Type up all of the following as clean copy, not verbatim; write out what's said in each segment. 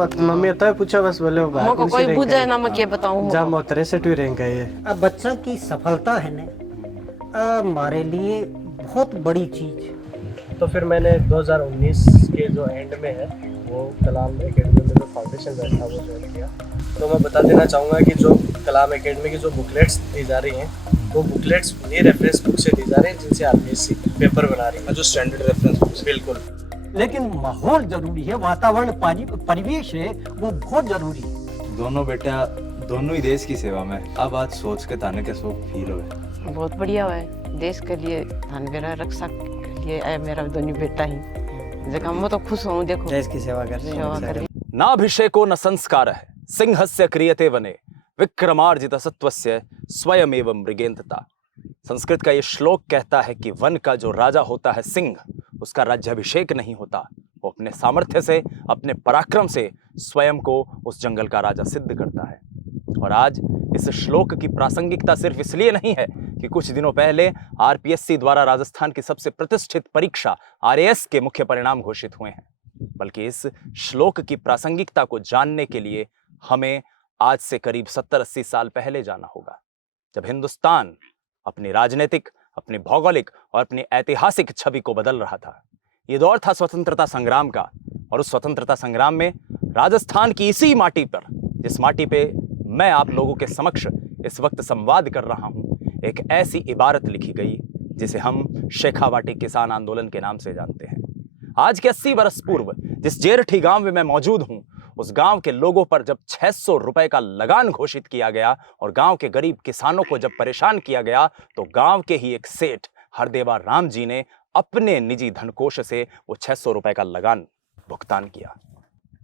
Mummy तो पूछा बस बोले वो हमको कोई बुझे ना मैं क्या बताऊं जब मैं 63 रैंक है ये। अब बच्चा की सफलता है ना हमारे लिए बहुत बड़ी चीज। तो फिर मैंने 2019 के जो एंड में है वो कलाम एकेडमी में जो फाउंडेशन बैठा वो ज्वाइन किया। तो मैं बता देना चाहूँगा कि जो कलाम एकेडमी की जो बुकलेट्स दी जा रही हैं वो बुकलेट्स उन्हीं रेफरेंस बुक से दी जा रही हैं जिनसे आरपीएससी पेपर बना रही है, जो स्टैंडर्ड रेफरेंस बुक। बिल्कुल। लेकिन माहौल जरूरी है, वातावरण परिवेश है वो बहुत जरूरी है। दोनों बेटा दोनों ही देश की सेवा में। अब आज सोच के ताने के शौक फील हो। बहुत बढ़िया है देश के लिए धन मेरा रक्षा के लिए है मेरा दोनों बेटा ही जगह मैं तो खुश हूँ। देखो देश की सेवा कर रही सेवा कर रही नाभिषेको न संस्कारः सिंहस्य क्रियते वने विक्रमार्जित सत्वस्य स्वयमेव मृगेंद्रता। संस्कृत का ये श्लोक कहता है कि वन का जो राजा होता है सिंह, उसका राज्याभिषेक नहीं होता, वो अपने सामर्थ्य से अपने पराक्रम से स्वयं को उस जंगल का राजा सिद्ध करता है। और आज इस श्लोक की प्रासंगिकता सिर्फ इसलिए नहीं है कि कुछ दिनों पहले आरपीएससी द्वारा राजस्थान की सबसे प्रतिष्ठित परीक्षा आरएएस के मुख्य परिणाम घोषित हुए हैं, बल्कि इस श्लोक की प्रासंगिकता को जानने के लिए हमें आज से करीब 70-80 साल पहले जाना होगा, जब हिंदुस्तान अपनी राजनीतिक, अपनी भौगोलिक और अपनी ऐतिहासिक छवि को बदल रहा था। ये दौर था स्वतंत्रता संग्राम का, और उस स्वतंत्रता संग्राम में राजस्थान की इसी माटी पर, जिस माटी पे मैं आप लोगों के समक्ष इस वक्त संवाद कर रहा हूं, एक ऐसी इबारत लिखी गई जिसे हम शेखावाटी किसान आंदोलन के नाम से जानते हैं। आज के 80 बरस पूर्व जिस जेरठी गांव में मैं मौजूद हूं, उस गांव के लोगों पर जब 600 रुपए का लगान घोषित किया गया और गांव के गरीब किसानों को जब परेशान किया गया, तो गांव के ही एक सेठ हरदेवा राम जी ने अपने निजी धनकोष से वो 600 रुपए का लगान भुगतान किया।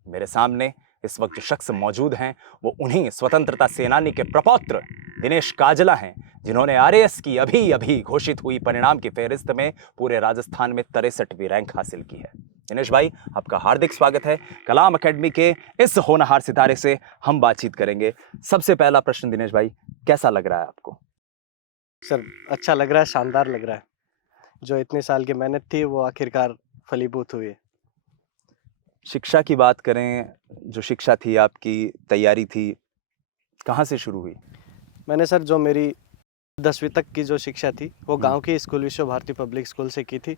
मेरे सामने इस वक्त जो शख्स मौजूद हैं वो उन्हीं स्वतंत्रता सेनानी के प्रपौत्र दिनेश काजला हैं, जिन्होंने आरएएस की अभी अभी घोषित हुई परिणाम की फहरिस्त में पूरे राजस्थान में 63वीं रैंक हासिल की है। दिनेश भाई, आपका हार्दिक स्वागत है। कलाम एकेडमी के इस होनहार सितारे से हम बातचीत करेंगे। सबसे पहला प्रश्न दिनेश भाई, कैसा लग रहा है आपको? सर अच्छा लग रहा है, शानदार लग रहा है। जो इतने साल की मेहनत थी वो आखिरकार फलीभूत हुई है। शिक्षा की बात करें, जो शिक्षा थी आपकी, तैयारी थी, कहाँ से शुरू हुई? मैंने सर जो मेरी 10वीं तक की जो शिक्षा थी वो गांव की स्कूल विश्व भारती पब्लिक स्कूल से की थी।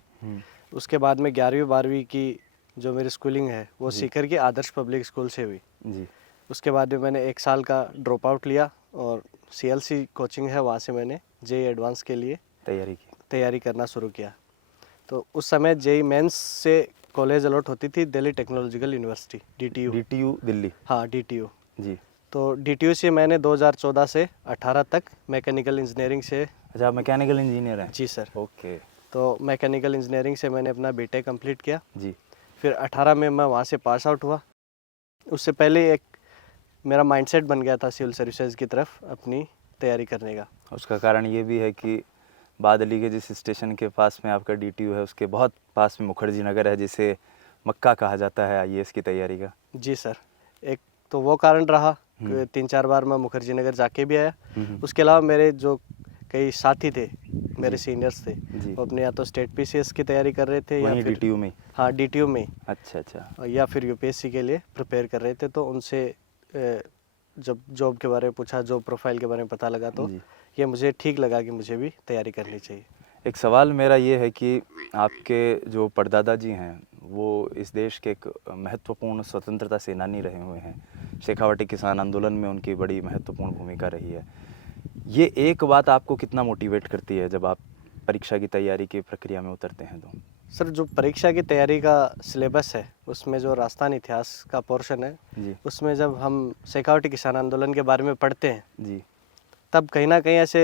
उसके बाद में 11वीं 12वीं की जो मेरी स्कूलिंग है वो सीकर की आदर्श पब्लिक स्कूल से हुई जी। उसके बाद में मैंने 1 साल का ड्रॉप आउट लिया और सीएलसी कोचिंग है, वहाँ से मैंने जेई एडवांस के लिए तैयारी करना शुरू किया। तो उस समय जेई मेंस से कॉलेज अलॉट होती थी Delhi technological university, DTU Delhi. हाँ, डीटीयू जी। तो डीटीयू से मैंने 2014 से 18 तक मैकेनिकल इंजीनियरिंग से। अच्छा, मैकेनिकल इंजीनियर हैं? जी सर। ओके। तो मैकेनिकल इंजीनियरिंग से मैंने अपना बीटेक कंप्लीट किया जी। फिर 18 में मैं वहाँ से पास आउट हुआ। उससे पहले एक मेरा माइंडसेट बन गया था सिविल सर्विसेज की तरफ अपनी तैयारी करने का। उसका कारण ये भी है कि बादली के जिस स्टेशन के पास में आपका डीटीयू है उसके बहुत पास में मुखर्जी नगर है, जिसे मक्का कहा जाता है आईएएस की तैयारी का। जी सर, एक तो वो कारण रहा कि 3-4 बार मैं मुखर्जी नगर जाके भी आया। उसके अलावा मेरे जो कई साथी थे, मेरे सीनियर्स थे, वो अपने या तो स्टेट पीसीएस की तैयारी कर रहे थे या फिर डीटीयू में। हाँ, डीटीयू में। अच्छा। या फिर यूपीएससी के लिए प्रिपेयर कर रहे थे। तो उनसे जब जॉब के बारे में पूछा, जॉब प्रोफाइल के बारे में पता लगा, तो ये मुझे ठीक लगा कि मुझे भी तैयारी करनी चाहिए। एक सवाल मेरा ये है कि आपके जो परदादा जी हैं वो इस देश के एक महत्वपूर्ण स्वतंत्रता सेनानी रहे हुए हैं। शेखावाटी किसान आंदोलन में उनकी बड़ी महत्वपूर्ण भूमिका रही है। ये एक बात आपको कितना मोटिवेट करती है जब आप परीक्षा की तैयारी की प्रक्रिया में उतरते हैं? तो सर, जो परीक्षा की तैयारी का सिलेबस है उसमें जो राजस्थान इतिहास का पोर्शन है जी, उसमें जब हम शेखावाटी किसान आंदोलन के बारे में पढ़ते हैं जी, तब कहीं ना कहीं ऐसे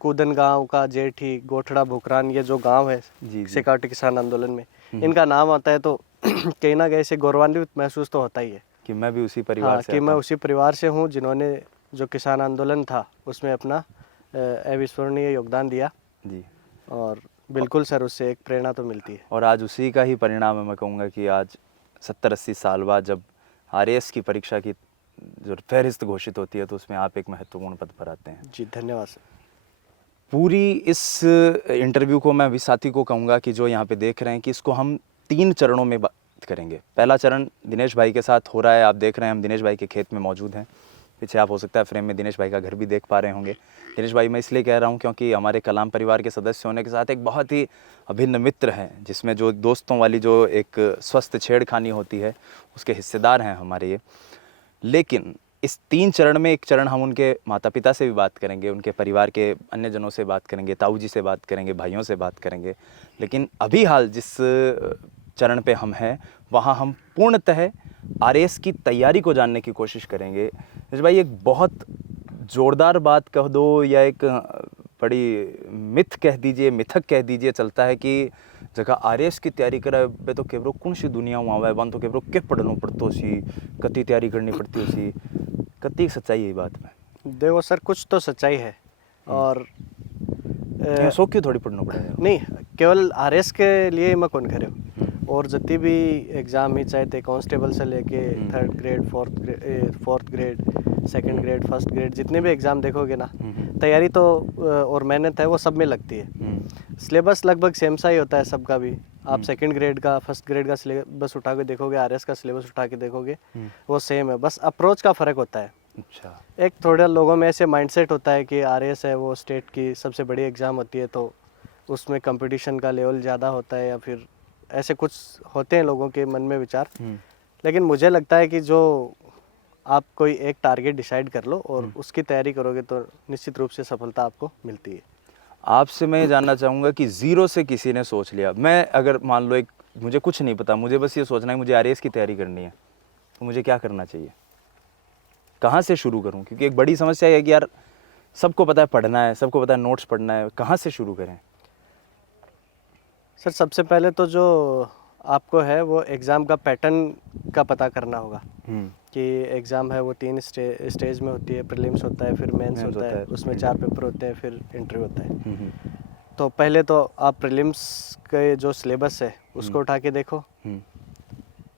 कूदन गांव का, जेठी, गोठड़ा, भुकरान, ये जो गांव है शेखावाटी किसान आंदोलन में, इनका नाम आता है तो कहीं ना कहीं से गौरवान्वित महसूस तो होता ही है कि मैं भी उसी परिवार से कि मैं उसी परिवार से हूँ जिन्होंने जो किसान आंदोलन था उसमें अपना अविस्मरणीय योगदान दिया। जी। और बिल्कुल सर, उससे एक प्रेरणा तो मिलती है। और आज उसी का ही परिणाम है, मैं कहूँगा कि आज 70-80 साल बाद जब आरएएस की परीक्षा की जो फहरिस्त घोषित होती है तो उसमें आप एक महत्वपूर्ण पद पर आते हैं। जी, धन्यवाद सर। पूरी इस इंटरव्यू को मैं भी साथी को कहूँगा कि जो यहाँ पे देख रहे हैं कि इसको हम 3 चरणों में करेंगे। पहला चरण दिनेश भाई के साथ हो रहा है। आप देख रहे हैं हम दिनेश भाई के खेत में मौजूद हैं। पीछे आप हो सकता है फ्रेम में दिनेश भाई का घर भी देख पा रहे होंगे। दिनेश भाई मैं इसलिए कह रहा हूँ क्योंकि हमारे कलाम परिवार के सदस्य होने के साथ एक बहुत ही अभिन्न मित्र हैं, जिसमें जो दोस्तों वाली जो एक स्वस्थ छेड़खानी होती है उसके हिस्सेदार हैं हमारे ये। लेकिन इस 3 चरण में एक चरण हम उनके माता पिता से भी बात करेंगे, उनके परिवार के अन्य जनों से बात करेंगे, ताऊ जी से बात करेंगे, भाइयों से बात करेंगे। लेकिन अभी हाल जिस चरण पे हम हैं वहाँ हम पूर्णतः आरएएस की तैयारी को जानने की कोशिश करेंगे। दिनेश भाई एक बहुत ज़ोरदार बात कह दो या एक बड़ी मिथ कह दीजिए, मिथक कह दीजिए चलता है कि जगह आरएएस की तैयारी करे बे तो केवरो कौन सी दुनिया में आवे वन तो केवरो के पढ़नो पड़तो सी, कति तैयारी करनी पड़ती सी, कति सच्चाई है ये बात में? देखो सर, कुछ तो सच्चाई है और शौक क्यों थोड़ी पढ़ना पड़ेगा? नहीं, केवल आरएस के लिए मैं कौन करे और जितनी भी एग्ज़ाम ही चाहे थे कांस्टेबल से लेके 3rd grade 4th grade 2nd grade 1st grade जितने भी एग्ज़ाम देखोगे ना, तैयारी तो और मेहनत है वो सब में लगती है। सिलेबस लगभग सेम सा ही होता है सबका भी। आप 2nd ग्रेड का 1st ग्रेड का सिलेबस उठा के देखोगे, आरएस का सिलेबस उठा के देखोगे, वो सेम है, बस अप्रोच का फ़र्क होता है। अच्छा, एक थोड़ा लोगों में ऐसे माइंडसेट होता है कि आरएएस है वो स्टेट की सबसे बड़ी एग्ज़ाम होती है तो उसमें कंपटीशन का लेवल ज़्यादा होता है, या फिर ऐसे कुछ होते हैं लोगों के मन में विचार। लेकिन मुझे लगता है कि जो आप कोई एक टारगेट डिसाइड कर लो और उसकी तैयारी करोगे तो निश्चित रूप से सफलता आपको मिलती है। आपसे मैं ये जानना चाहूँगा कि ज़ीरो से किसी ने सोच लिया, मैं अगर मान लो एक मुझे कुछ नहीं पता, मुझे बस ये सोचना है मुझे आरएएस की तैयारी करनी है, तो मुझे क्या करना चाहिए? कहाँ से शुरू करूँ? क्योंकि एक बड़ी समस्या है कि यार सबको पता है पढ़ना है, सबको पता है नोट्स पढ़ना है, कहाँ से शुरू करें? सर सबसे पहले तो जो आपको है वो एग्ज़ाम का पैटर्न का पता करना होगा कि एग्ज़ाम है वो 3 स्टेज में होती है। प्रीलिम्स होता है, फिर मेंस होता है, उसमें 4 पेपर होते हैं, फिर इंटरव्यू होता है। तो पहले तो आप प्रीलिम्स के जो सिलेबस है उसको उठा के देखो।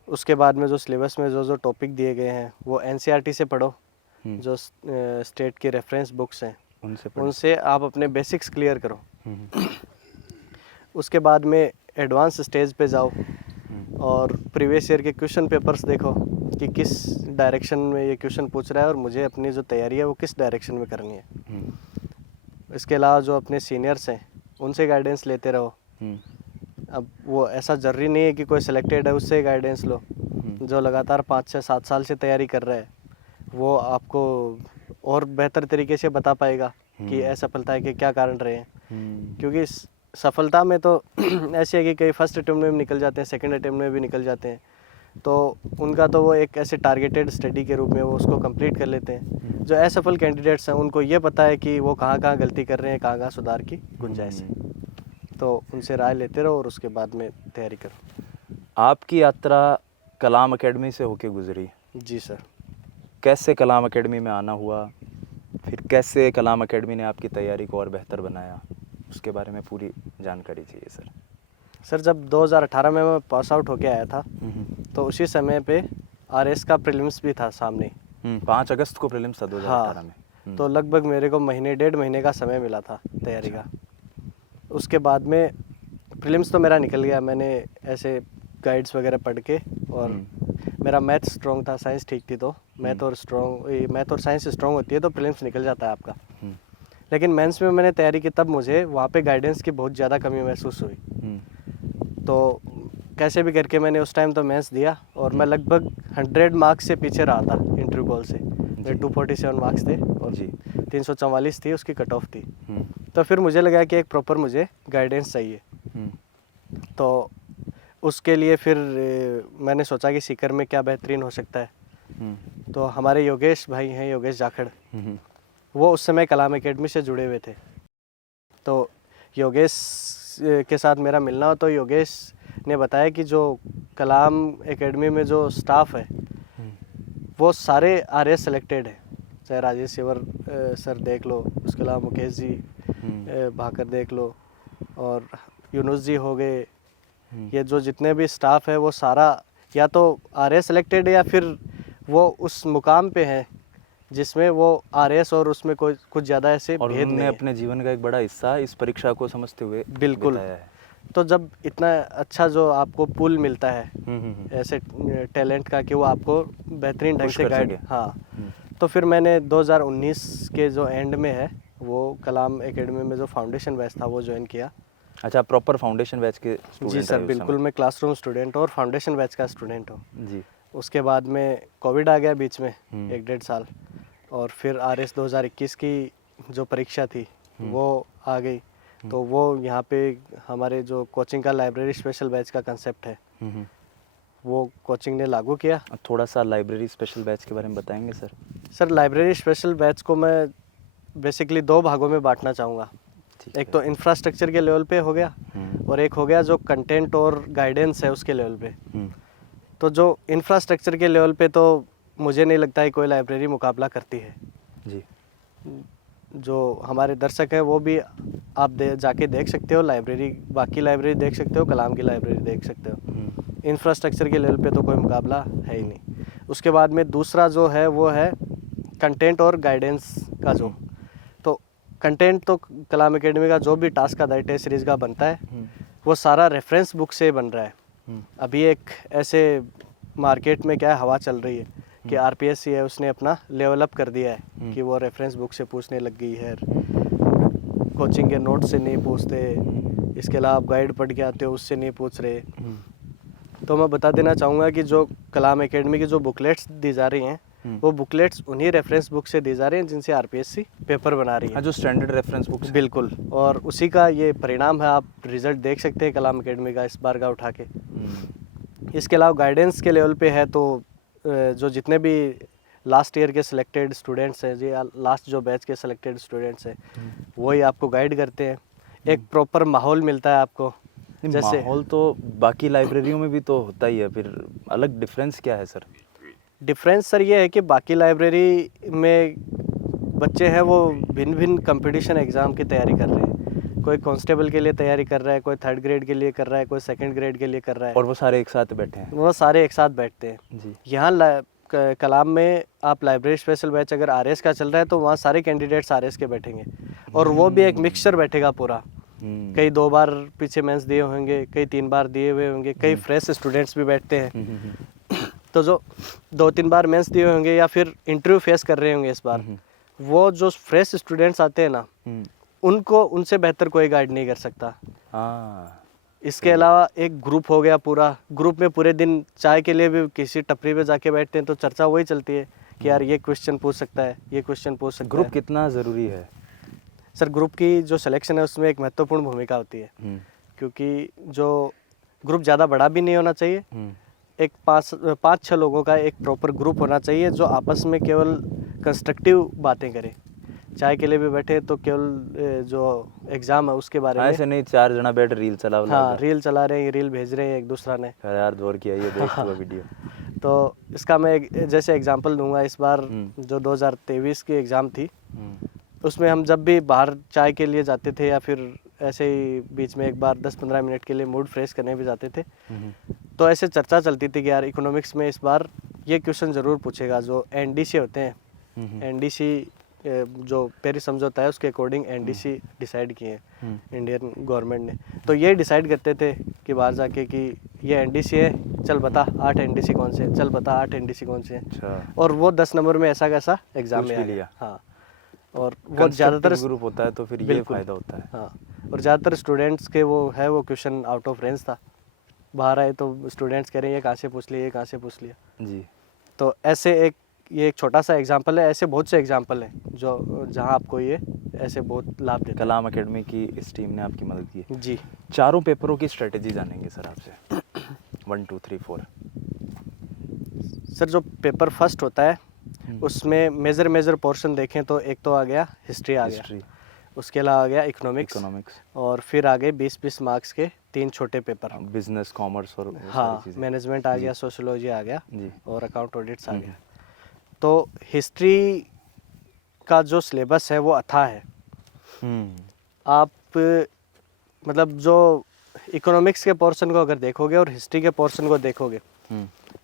उसके बाद में जो सिलेबस में जो टॉपिक दिए गए हैं वो एनसीईआरटी से पढ़ो, जो स्टेट की रेफरेंस बुक्स हैं उनसे आप अपने बेसिक्स क्लियर करो। उसके बाद में एडवांस स्टेज पे जाओ और प्रीवियस ईयर के क्वेश्चन पेपर्स देखो कि किस डायरेक्शन में ये क्वेश्चन पूछ रहा है और मुझे अपनी जो तैयारी है वो किस डायरेक्शन में करनी है। इसके अलावा जो अपने सीनियर्स हैं उनसे गाइडेंस लेते रहो। अब वो ऐसा ज़रूरी नहीं है कि कोई सिलेक्टेड है उससे गाइडेंस लो। जो लगातार 5 से 7 साल से तैयारी कर रहा है वो आपको और बेहतर तरीके से बता पाएगा कि असफलता के क्या कारण रहे हैं। क्योंकि सफलता में तो ऐसे है कि कई फर्स्ट अटेम्प्ट में भी निकल जाते हैं, सेकंड अटेम्प्ट में भी निकल जाते हैं, तो उनका तो वो एक ऐसे टारगेटेड स्टडी के रूप में वो उसको कंप्लीट कर लेते हैं। जो असफल कैंडिडेट्स हैं उनको ये पता है कि वो कहाँ कहाँ गलती कर रहे हैं, कहाँ कहाँ सुधार की गुंजाइश है, तो उनसे राय लेते रहो और उसके बाद में तैयारी करो। आपकी यात्रा कलाम एकेडमी से होके गुजरी? जी सर। कैसे कलाम एकेडमी में आना हुआ, फिर कैसे कलाम एकेडमी ने आपकी तैयारी को और बेहतर बनाया, उसके बारे में पूरी जानकारी चाहिए सर। सर जब 2018 में मैं पास आउट होके आया था तो उसी समय पे आरएस का प्रीलिम्स भी था सामने। 5 अगस्त को प्रीलिम्स था 2018 में। तो लगभग मेरे को महीने 1.5 महीने का समय मिला था तैयारी का। उसके बाद में प्रीलिम्स तो मेरा निकल गया, मैंने ऐसे गाइड्स वगैरह पढ़ के, और मेरा मैथ स्ट्रॉन्ग था, साइंस ठीक थी, तो मैथ और साइंस स्ट्रॉन्ग होती है तो प्रीलिम्स निकल जाता है आपका। लेकिन मेंस में मैंने तैयारी की तब मुझे वहाँ पे गाइडेंस की बहुत ज़्यादा कमी महसूस हुई। तो कैसे भी करके मैंने उस टाइम तो मेंस दिया और मैं लगभग 100 मार्क्स से पीछे रहा था इंटरव्यू कॉल से। मेरे 247 मार्क्स थे और 344 थी उसकी कट ऑफ थी। तो फिर मुझे लगा कि एक प्रॉपर मुझे गाइडेंस चाहिए। तो उसके लिए फिर मैंने सोचा कि सीकर में क्या बेहतरीन हो सकता है। तो हमारे योगेश भाई हैं, योगेश जाखड़, वो उस समय कलाम एकेडमी से जुड़े हुए थे। तो योगेश के साथ मेरा मिलना हो तो योगेश ने बताया कि जो कलाम एकेडमी में जो स्टाफ है वो सारे आरएएस सेलेक्टेड है। चाहे राजेश सेवर सर देख लो, उसके अलावा मुकेश जी भाकर देख लो, और यूनुस जी हो गए, ये जो जितने भी स्टाफ है वो सारा या तो आरएएस सेलेक्टेड है या फिर वो उस मुकाम पे हैं जिसमें वो आरएएस और उसमें कोई कुछ ज़्यादा ऐसे और भेद नहीं उन्होंने है। अपने जीवन का एक बड़ा हिस्सा इस परीक्षा को समझते हुए बिल्कुल बिताया है। तो जब इतना अच्छा जो आपको पूल मिलता है ऐसे टैलेंट का कि वो आपको बेहतरीन ढंग Push से कर गाइड, सके। हाँ, तो फिर मैंने 2019 के जो एंड में है वो कलाम एकेडमी में जो फाउंडेशन बैच था वो ज्वाइन किया। अच्छा, प्रॉपर फाउंडेशन बैच के स्टूडेंट जी सर, बिल्कुल, मैं क्लासरूम स्टूडेंट और फाउंडेशन बैच का स्टूडेंट हूँ। जी। उसके बाद में कोविड आ गया बीच में 1-1.5 साल, और फिर RS 2021 की जो परीक्षा थी वो आ गई, तो वो यहाँ पे हमारे जो कोचिंग का लाइब्रेरी स्पेशल बैच का कंसेप्ट है वो कोचिंग ने लागू किया। थोड़ा सा लाइब्रेरी स्पेशल बैच के बारे में बताएंगे sir? Sir, library special batch को मैं बेसिकली 2 भागों में बांटना चाहूँगा। एक तो इंफ्रास्ट्रक्चर के लेवल पे हो गया और एक हो गया जो कंटेंट और गाइडेंस है उसके लेवल पे। तो जो इंफ्रास्ट्रक्चर के लेवल पे तो मुझे नहीं लगता है कोई लाइब्रेरी मुकाबला करती है। जी। जो हमारे दर्शक हैं वो भी आप जाके देख सकते हो लाइब्रेरी, बाकी लाइब्रेरी देख सकते हो, कलाम की लाइब्रेरी देख सकते हो। इंफ्रास्ट्रक्चर के लेवल पे तो कोई मुकाबला है ही नहीं। उसके बाद में दूसरा जो है वो है कंटेंट और गाइडेंस का जो, तो कंटेंट तो कलाम एकेडमी का जो भी टास्क का दैट सीरीज़ का बनता है वो सारा रेफरेंस बुक से बन रहा है। अभी एक ऐसे मार्केट में क्या हवा चल रही है कि RPSC है उसने अपना लेवल अप कर दिया है कि वो रेफरेंस बुक से पूछने लग गई है, कोचिंग के नोट से नहीं पूछते, इसके अलावा आप गाइड पढ़ के आते हो उससे नहीं पूछ रहे। तो मैं बता देना चाहूँगा कि जो कलाम एकेडमी की जो बुकलेट्स दी जा रही हैं वो बुकलेट्स उन्हीं रेफरेंस बुक से दी जा रही हैं जिनसे RPSC पेपर बना रही है। जो स्टैंडर्ड रेफरेंस बुक्स। बिल्कुल, और उसी का ये परिणाम है, आप रिजल्ट देख सकते हैं कलाम एकेडमी का इस बार का उठा के। इसके अलावा गाइडेंस के लेवल पे है तो जो जितने भी लास्ट ईयर के सिलेक्टेड स्टूडेंट्स हैं जी, लास्ट जो बैच के सिलेक्टेड स्टूडेंट्स हैं वही आपको गाइड करते हैं। एक प्रॉपर माहौल मिलता है आपको। जैसे माहौल तो बाकी लाइब्रेरियों में भी तो होता ही है, फिर अलग डिफरेंस क्या है सर? डिफरेंस सर ये है कि बाकी लाइब्रेरी में बच्चे हैं वो भिन्न भिन्न कंपटीशन एग्ज़ाम की तैयारी कर रहे हैं। कोई कांस्टेबल के लिए तैयारी कर रहा है, कोई 3rd ग्रेड के लिए कर रहा है, कोई 2nd ग्रेड के लिए कर रहा है, और वो सारे एक साथ बैठे हैं। वो सारे एक साथ बैठते हैं। जी। यहाँ कलाम में आप लाइब्रेरी स्पेशल बैच अगर RS का चल रहा है तो वहाँ सारे कैंडिडेट्स RS के बैठेंगे, और वो भी एक मिक्सचर बैठेगा पूरा। कई 2 बार पीछे मेंस दिए होंगे, कई 3 बार दिए हुए होंगे, कई फ्रेश स्टूडेंट्स भी बैठते हैं। तो जो 2-3 बार मेंस दिए होंगे या फिर इंटरव्यू फेस कर रहे होंगे इस बार, वो जो फ्रेश स्टूडेंट्स आते हैं ना उनको उनसे बेहतर कोई गाइड नहीं कर सकता। इसके अलावा एक ग्रुप हो गया, पूरा ग्रुप में पूरे दिन चाय के लिए भी किसी टपरी पे जाके बैठते हैं तो चर्चा वही चलती है कि यार ये क्वेश्चन पूछ सकता है, ये क्वेश्चन पूछ सकता है। ग्रुप कितना ज़रूरी है सर? ग्रुप की जो सिलेक्शन है उसमें एक महत्वपूर्ण भूमिका होती है, क्योंकि जो ग्रुप ज़्यादा बड़ा भी नहीं होना चाहिए। एक 5-6 लोगों का एक प्रॉपर ग्रुप होना चाहिए जो आपस में केवल कंस्ट्रक्टिव बातें करे। चाय के लिए भी बैठे तो केवल जो एग्ज़ाम है उसके बारे में, ऐसे नहीं 4 जना बैठ रील चला। हाँ, रील चला रहे हैं, रील भेज रहे हैं एक दूसरा ने, यार दौर किया ये देख हुआ वीडियो। तो इसका मैं जैसे एग्जांपल दूंगा। इस बार जो 2023 की एग्ज़ाम थी उसमें हम जब भी बाहर चाय के लिए जाते थे या फिर ऐसे ही बीच में एक बार 10-15 मिनट के लिए मूड फ्रेश करने भी जाते थे तो ऐसे चर्चा चलती थी कि यार इकोनॉमिक्स में इस बार ये क्वेश्चन ज़रूर पूछेगा। जो NDC होते हैं, NDC जो पेरिस समझौता है उसके अकॉर्डिंग NDC डिसाइड किए हैं इंडियन गवर्नमेंट ने। तो ये डिसाइड करते थे कि बाहर जाके कि ये NDC है, चल बता 8 NDC कौन से हैं, चल बता 8 NDC कौन से हैं। अच्छा। और वो 10 नंबर में ऐसा कैसा एग्जाम में आ गया। हाँ, और वो ज़्यादातर ग्रुप होता है तो फिर ये फायदा होता है। हाँ, और ज़्यादातर स्टूडेंट्स के वो क्वेश्चन आउट ऑफ रेंज था। बाहर आए तो स्टूडेंट्स कह रहे हैं ये कहाँ से पूछ लिया, ये कहाँ से पूछ लिया। जी। तो ऐसे ये एक छोटा सा एग्जांपल है, ऐसे बहुत से एग्जांपल हैं जो जहाँ आपको ये ऐसे बहुत लाभ देता है। कलाम एकेडमी की इस टीम ने आपकी मदद की है। जी। चारों पेपरों की स्ट्रेटेजी जानेंगे सर आपसे। 1 2 3 4। सर, जो पेपर फर्स्ट होता है उसमें मेजर पोर्शन देखें तो एक तो आ गया हिस्ट्री आ गया, उसके अलावा आ गया इकोनॉमिक्स, और फिर आ गए 20-20 मार्क्स के 3 छोटे पेपर, बिजनेस, कॉमर्स और हाँ, मैनेजमेंट आ गया, सोशियोलॉजी आ गया जी, और अकाउंट ऑडिट्स आ गया। तो हिस्ट्री का जो सिलेबस है वो अथाह है। आप मतलब जो इकोनॉमिक्स के पोर्शन को अगर देखोगे और हिस्ट्री के पोर्शन को देखोगे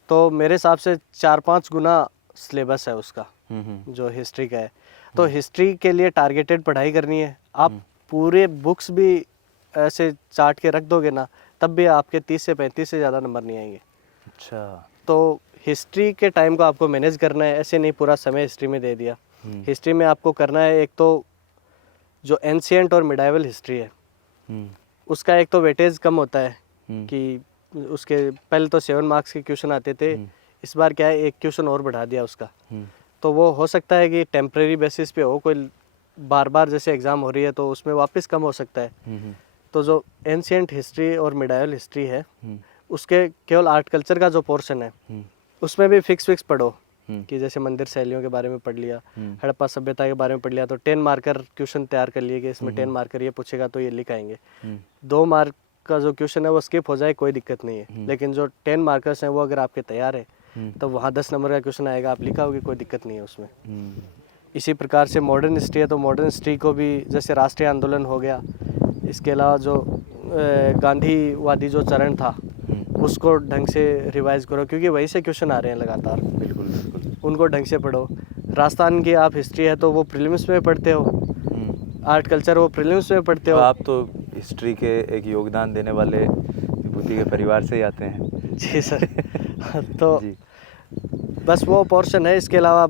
तो मेरे हिसाब से 4-5 गुना सिलेबस है उसका जो हिस्ट्री का है। तो हिस्ट्री के लिए टारगेटेड पढ़ाई करनी है, आप पूरे बुक्स भी ऐसे चाट के रख दोगे ना, तब भी आपके 30 से 35 से ज़्यादा नंबर नहीं आएंगे। अच्छा। तो हिस्ट्री के टाइम को आपको मैनेज करना है, ऐसे नहीं पूरा समय हिस्ट्री में दे दिया। हिस्ट्री में आपको करना है, एक तो जो एंशिएंट और मिडाइवल हिस्ट्री है उसका एक तो वेटेज कम होता है कि उसके पहले तो 7 मार्क्स के क्वेश्चन आते थे, इस बार क्या है एक क्वेश्चन और बढ़ा दिया उसका। तो वो हो सकता है कि टेम्परेरी बेसिस पे हो, कोई बार बार जैसे एग्ज़ाम हो रही है तो उसमें वापस कम हो सकता है। तो जो एंशिएंट हिस्ट्री और मिडाइवल हिस्ट्री है उसके केवल आर्ट कल्चर का जो पोर्शन है उसमें भी फिक्स पढ़ो कि जैसे मंदिर शैलियों के बारे में पढ़ लिया, हड़प्पा सभ्यता के बारे में पढ़ लिया, तो 10 मार्कर क्वेश्चन तैयार कर लिए कि इसमें 10 मार्कर ये पूछेगा तो ये लिख आएंगे। 2 मार्क का जो क्वेश्चन है वो स्किप हो जाए कोई दिक्कत नहीं है, लेकिन जो 10 मार्कर्स हैं वो अगर आपके तैयार है तो वहाँ 10 नंबर का क्वेश्चन आएगा, आप लिखाओगे कोई दिक्कत नहीं है उसमें। इसी प्रकार से मॉडर्न हिस्ट्री है तो मॉडर्न हिस्ट्री को भी जैसे राष्ट्रीय आंदोलन हो गया, इसके अलावा जो गांधीवादी जो चरण था उसको ढंग से रिवाइज करो, क्योंकि वहीं से क्वेश्चन आ रहे हैं लगातार। बिल्कुल बिल्कुल। उनको ढंग से पढ़ो। राजस्थान की आप हिस्ट्री है तो वो प्रीलिम्स में पढ़ते हो, आर्ट कल्चर वो प्रीलिम्स में पढ़ते हो। आप तो हिस्ट्री के एक योगदान देने वाले विभूति के परिवार से ही आते हैं। जी सर। तो जी। बस वो पोर्शन है। इसके अलावा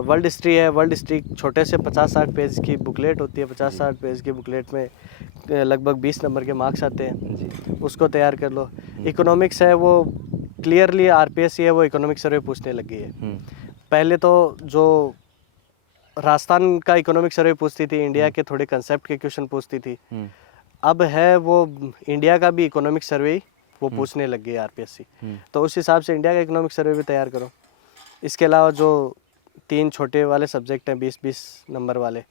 वर्ल्ड हिस्ट्री है। वर्ल्ड हिस्ट्री छोटे से 50-60 पेज की बुकलेट होती है। 50-60 पेज की बुकलेट में लगभग 20 नंबर के मार्क्स आते हैं जी। उसको तैयार कर लो। इकोनॉमिक्स है वो क्लियरली आरपीएससी है वो इकोनॉमिक सर्वे पूछने लग गई है। पहले तो जो राजस्थान का इकोनॉमिक सर्वे पूछती थी, इंडिया के थोड़े कंसेप्ट के क्वेश्चन पूछती थी, अब है वो इंडिया का भी इकोनॉमिक सर्वे वो पूछने लग गई है आरपीएससी। तो उस हिसाब से इंडिया का इकोनॉमिक सर्वे भी तैयार करो। इसके अलावा जो 3 छोटे वाले सब्जेक्ट हैं 20-20 नंबर वाले,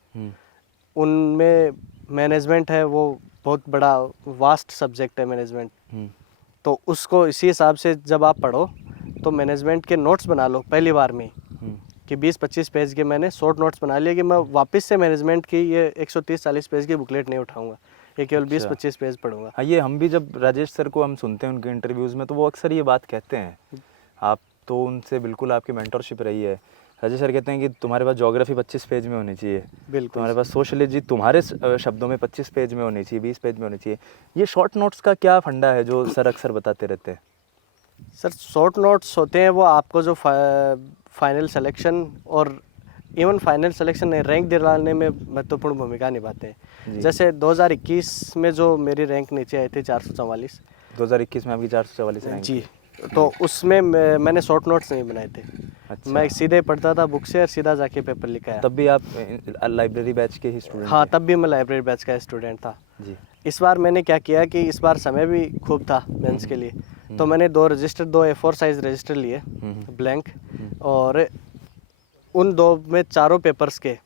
उनमें मैनेजमेंट है वो बहुत बड़ा वास्ट सब्जेक्ट है मैनेजमेंट। तो उसको इसी हिसाब से जब आप पढ़ो तो मैनेजमेंट के नोट्स बना लो पहली बार में कि 20-25 पेज के मैंने शॉर्ट नोट्स बना लिए कि मैं वापस से मैनेजमेंट की ये 130-40 पेज की बुकलेट नहीं उठाऊंगा, ये केवल 20-25 पेज पढ़ूंगा। हाँ, ये हम भी जब राजेश सर को हम सुनते हैं उनके इंटरव्यूज़ में तो वो अक्सर ये बात कहते हैं। आप तो उनसे बिल्कुल आपकी मेंटरशिप रही है। राजेश सर कहते हैं कि तुम्हारे पास ज्योग्राफी 25 पेज में होनी चाहिए, बिल्कुल तुम्हारे पास सोशलॉजी तुम्हारे शब्दों में 25 पेज में होनी चाहिए, 20 पेज में होनी चाहिए। ये शॉर्ट नोट्स का क्या फंडा है जो सर अक्सर बताते रहते हैं? सर शॉर्ट नोट्स होते हैं वो आपको जो फाइनल सिलेक्शन और इवन फाइनल सिलेक्शन में रैंक दिलाने में महत्वपूर्ण भूमिका निभाते हैं। जैसे 2021 में जो मेरी रैंक नीचे आई थी 444, 2021 में आपकी 444 रैंक जी, तो उसमें मैंने शॉर्ट नोट्स नहीं बनाए थे। अच्छा। मैं सीधे पढ़ता था बुक से और सीधा जाके पेपर लिखा है। तब भी आप लाइब्रेरी बैच के ही स्टूडेंट? हाँ, तब भी मैं लाइब्रेरी बैच का स्टूडेंट था जी। इस बार मैंने क्या किया कि इस बार समय भी खूब था मेंस के लिए, तो मैंने 2 रजिस्टर 2 A4 साइज रजिस्टर लिए ब्लैंक, और उन 2 में चारों पेपर्स के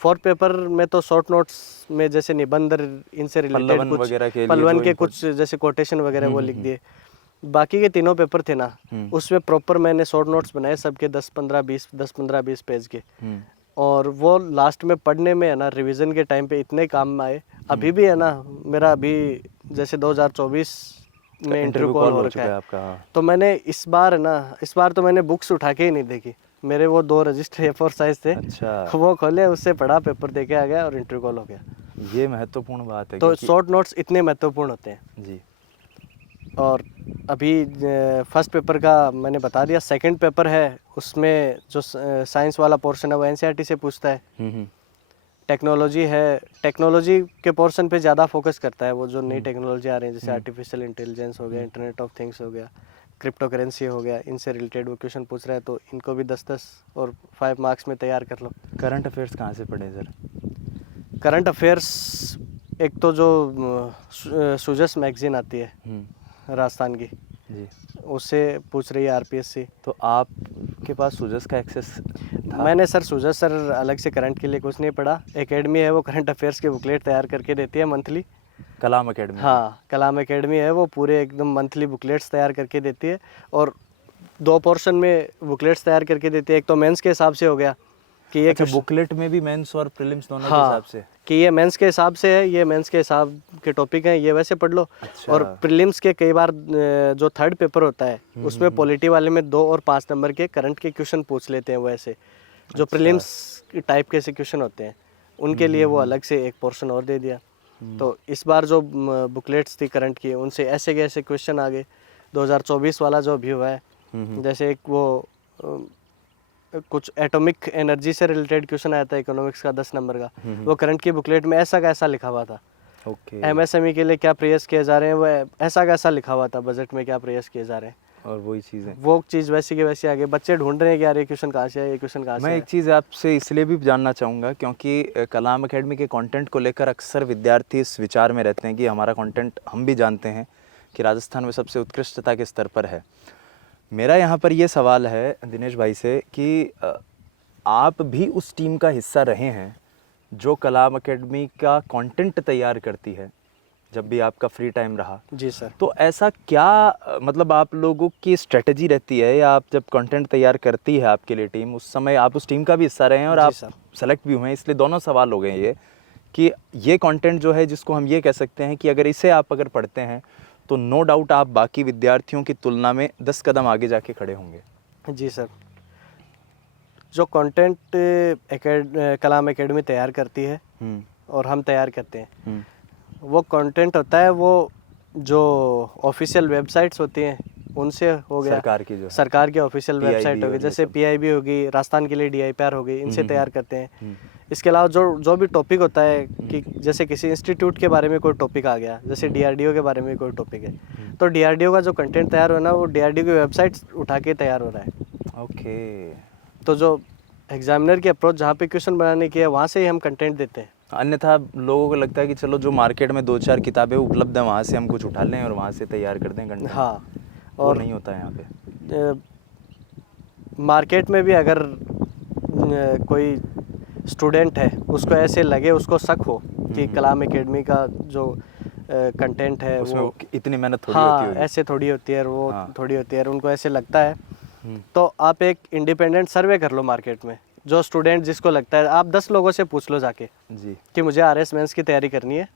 4 पेपर में तो शॉर्ट नोट्स में जैसे निबंध इनसे रिलेटेड कुछ पलवन के कुछ जैसे कोटेशन वगैरह वो लिख दिए। बाकी के 3 पेपर थे ना उसमें प्रॉपर मैंने शॉर्ट नोट्स बनाए सबके 10-15-20 पेज के, और वो लास्ट में पढ़ने में है ना रिवीजन के टाइम पे इतने काम में आए। अभी भी है ना मेरा अभी जैसे 2024 में इंटरव्यू कॉल हो रखा है आपका। तो मैंने इस बार है ना इस बार तो मैंने बुक्स उठा के ही नहीं देखी, मेरे वो 2 रजिस्टर A4 साइज थे। अच्छा। वो खोले, उससे पढ़ा, पेपर दे के आ गया और इंटरव्यू कॉल हो गया। ये महत्वपूर्ण बात है। तो शॉर्ट नोट्स इतने महत्वपूर्ण होते हैं जी। और अभी फर्स्ट पेपर का मैंने बता दिया। सेकंड पेपर है उसमें जो साइंस वाला पोर्शन है वो एनसीईआरटी से पूछता है। टेक्नोलॉजी है, टेक्नोलॉजी के पोर्शन पे ज़्यादा फोकस करता है वो जो नई टेक्नोलॉजी आ रही है जैसे आर्टिफिशियल इंटेलिजेंस हो गया, इंटरनेट ऑफ थिंग्स हो गया, क्रिप्टो करेंसी हो गया, इनसे रिलेटेड वो क्वेश्चन पूछ रहा है तो इनको भी 10-10 और 5 मार्क्स में तैयार कर लो। करंट अफेयर्स कहाँ से पढ़े सर? करंट अफेयर्स एक तो जो सुजस मैगजीन आती है राजस्थान की जी, उससे पूछ रही है आरपीएससी। तो आपके पास सुजस का एक्सेस था? मैंने सर सुजस सर अलग से करंट के लिए कुछ नहीं पढ़ा। एकेडमी है वो करंट अफेयर्स की बुकलेट तैयार करके देती है मंथली। कलाम एकेडमी? हाँ, कलाम एकेडमी है वो पूरे एकदम मंथली बुकलेट्स तैयार करके देती है और 2 पोर्शन में बुकलेट्स तैयार करके देती है। एक तो मेंस के हिसाब से हो गया कि ये अच्छा, बुकलेट में भी मेंस और प्रीलिम्स दोनों के हाँ, हिसाब से कि ये मेंस के हिसाब से है, ये मेंस के हिसाब के टॉपिक हैं, ये वैसे पढ़ लो। अच्छा। और प्रीलिम्स के कई बार जो थर्ड पेपर होता है उसमें पॉलिटी वाले में 2 और 5 नंबर के करंट के क्वेश्चन पूछ लेते हैं वो ऐसे जो प्रीलिम्स टाइप के से क्वेश्चन होते हैं उनके लिए वो अलग से एक पोर्शन और दे दिया। तो इस बार जो बुकलेट्स थी करंट की, उनसे ऐसे के ऐसे क्वेश्चन आ गए। 2024 वाला जो अभी हुआ है, जैसे एक वो कुछ एटॉमिक एनर्जी से रिलेटेड क्वेश्चन आया था इकोनॉमिक्स का 10 नंबर का, वो करंट की बुकलेट में ऐसा कैसा लिखा हुआ था। ओके। एमएसएमई के लिए क्या प्रयास किए जा रहे हैं, वो ऐसा कैसा लिखा हुआ था, बजट में क्या प्रयास किए जा रहे हैं, और वही चीज़ है। वो चीज़ वैसी के वैसी आगे बच्चे ढूंढ रहे हैं कि यार ये क्वेश्चन कहाँ से है, ये क्वेश्चन कहाँ से मैं है। एक चीज़ आपसे इसलिए भी जानना चाहूँगा क्योंकि कलाम एकेडमी के कंटेंट को लेकर अक्सर विद्यार्थी इस विचार में रहते हैं कि हमारा कंटेंट, हम भी जानते हैं कि राजस्थान में सबसे उत्कृष्टता के स्तर पर है। मेरा यहाँ पर ये सवाल है दिनेश भाई से कि आप भी उस टीम का हिस्सा रहे हैं जो कलाम एकेडमी का कंटेंट तैयार करती है जब भी आपका फ्री टाइम रहा। जी सर। तो ऐसा क्या मतलब आप लोगों की स्ट्रेटजी रहती है, या आप जब कंटेंट तैयार करती है आपके लिए टीम, उस समय आप उस टीम का भी हिस्सा रहे हैं और जी आप सर। सेलेक्ट भी हुए हैं, इसलिए दोनों सवाल हो गए ये कि ये कंटेंट जो है जिसको हम ये कह सकते हैं कि अगर इसे आप अगर पढ़ते हैं तो नो डाउट आप बाकी विद्यार्थियों की तुलना में 10 कदम आगे जाके खड़े होंगे। जी सर। जो कंटेंट कलाम एकेडमी तैयार करती है और हम तैयार करते हैं, वो कंटेंट होता है वो जो ऑफिशियल वेबसाइट्स होती हैं उनसे हो गया, सरकार की जो है। सरकार की ऑफिशियल PIB वेबसाइट होगी, और ये जैसे सब। पीआईबी होगी, राजस्थान के लिए DIPR होगी, इनसे तैयार करते हैं। इसके अलावा जो भी टॉपिक होता है कि जैसे किसी इंस्टीट्यूट के बारे में कोई टॉपिक आ गया, जैसे DRDO के बारे में कोई टॉपिक है, तो DRDO का जो कंटेंट तैयार हो ना, वो DRDO की वेबसाइट उठा के तैयार हो रहा है। ओके। तो जो एग्जामिनर की अप्रोच जहाँ पे क्वेश्चन बनाने की है, वहाँ से ही हम कंटेंट देते हैं। अन्यथा लोगों को लगता है कि चलो जो मार्केट में 2-4 किताबें उपलब्ध हैं वहाँ से हम कुछ उठा लें और वहाँ से तैयार कर दें कंटेंट। हाँ, और नहीं होता है यहाँ पे। मार्केट में भी अगर कोई स्टूडेंट है, उसको ऐसे लगे, उसको शक हो कि कलाम एकेडमी का जो कंटेंट है उसमें वो इतनी मेहनत थोड़ी होती हाँ होगी। ऐसे थोड़ी होती है, वो हाँ। थोड़ी होती है, उनको ऐसे लगता है, तो आप एक इंडिपेंडेंट सर्वे कर लो मार्केट में। जो स्टूडेंट जिसको लगता है, आप 10 लोगों से पूछ लो जाके जी। कि मुझे RS मेंस की तैयारी करनी है,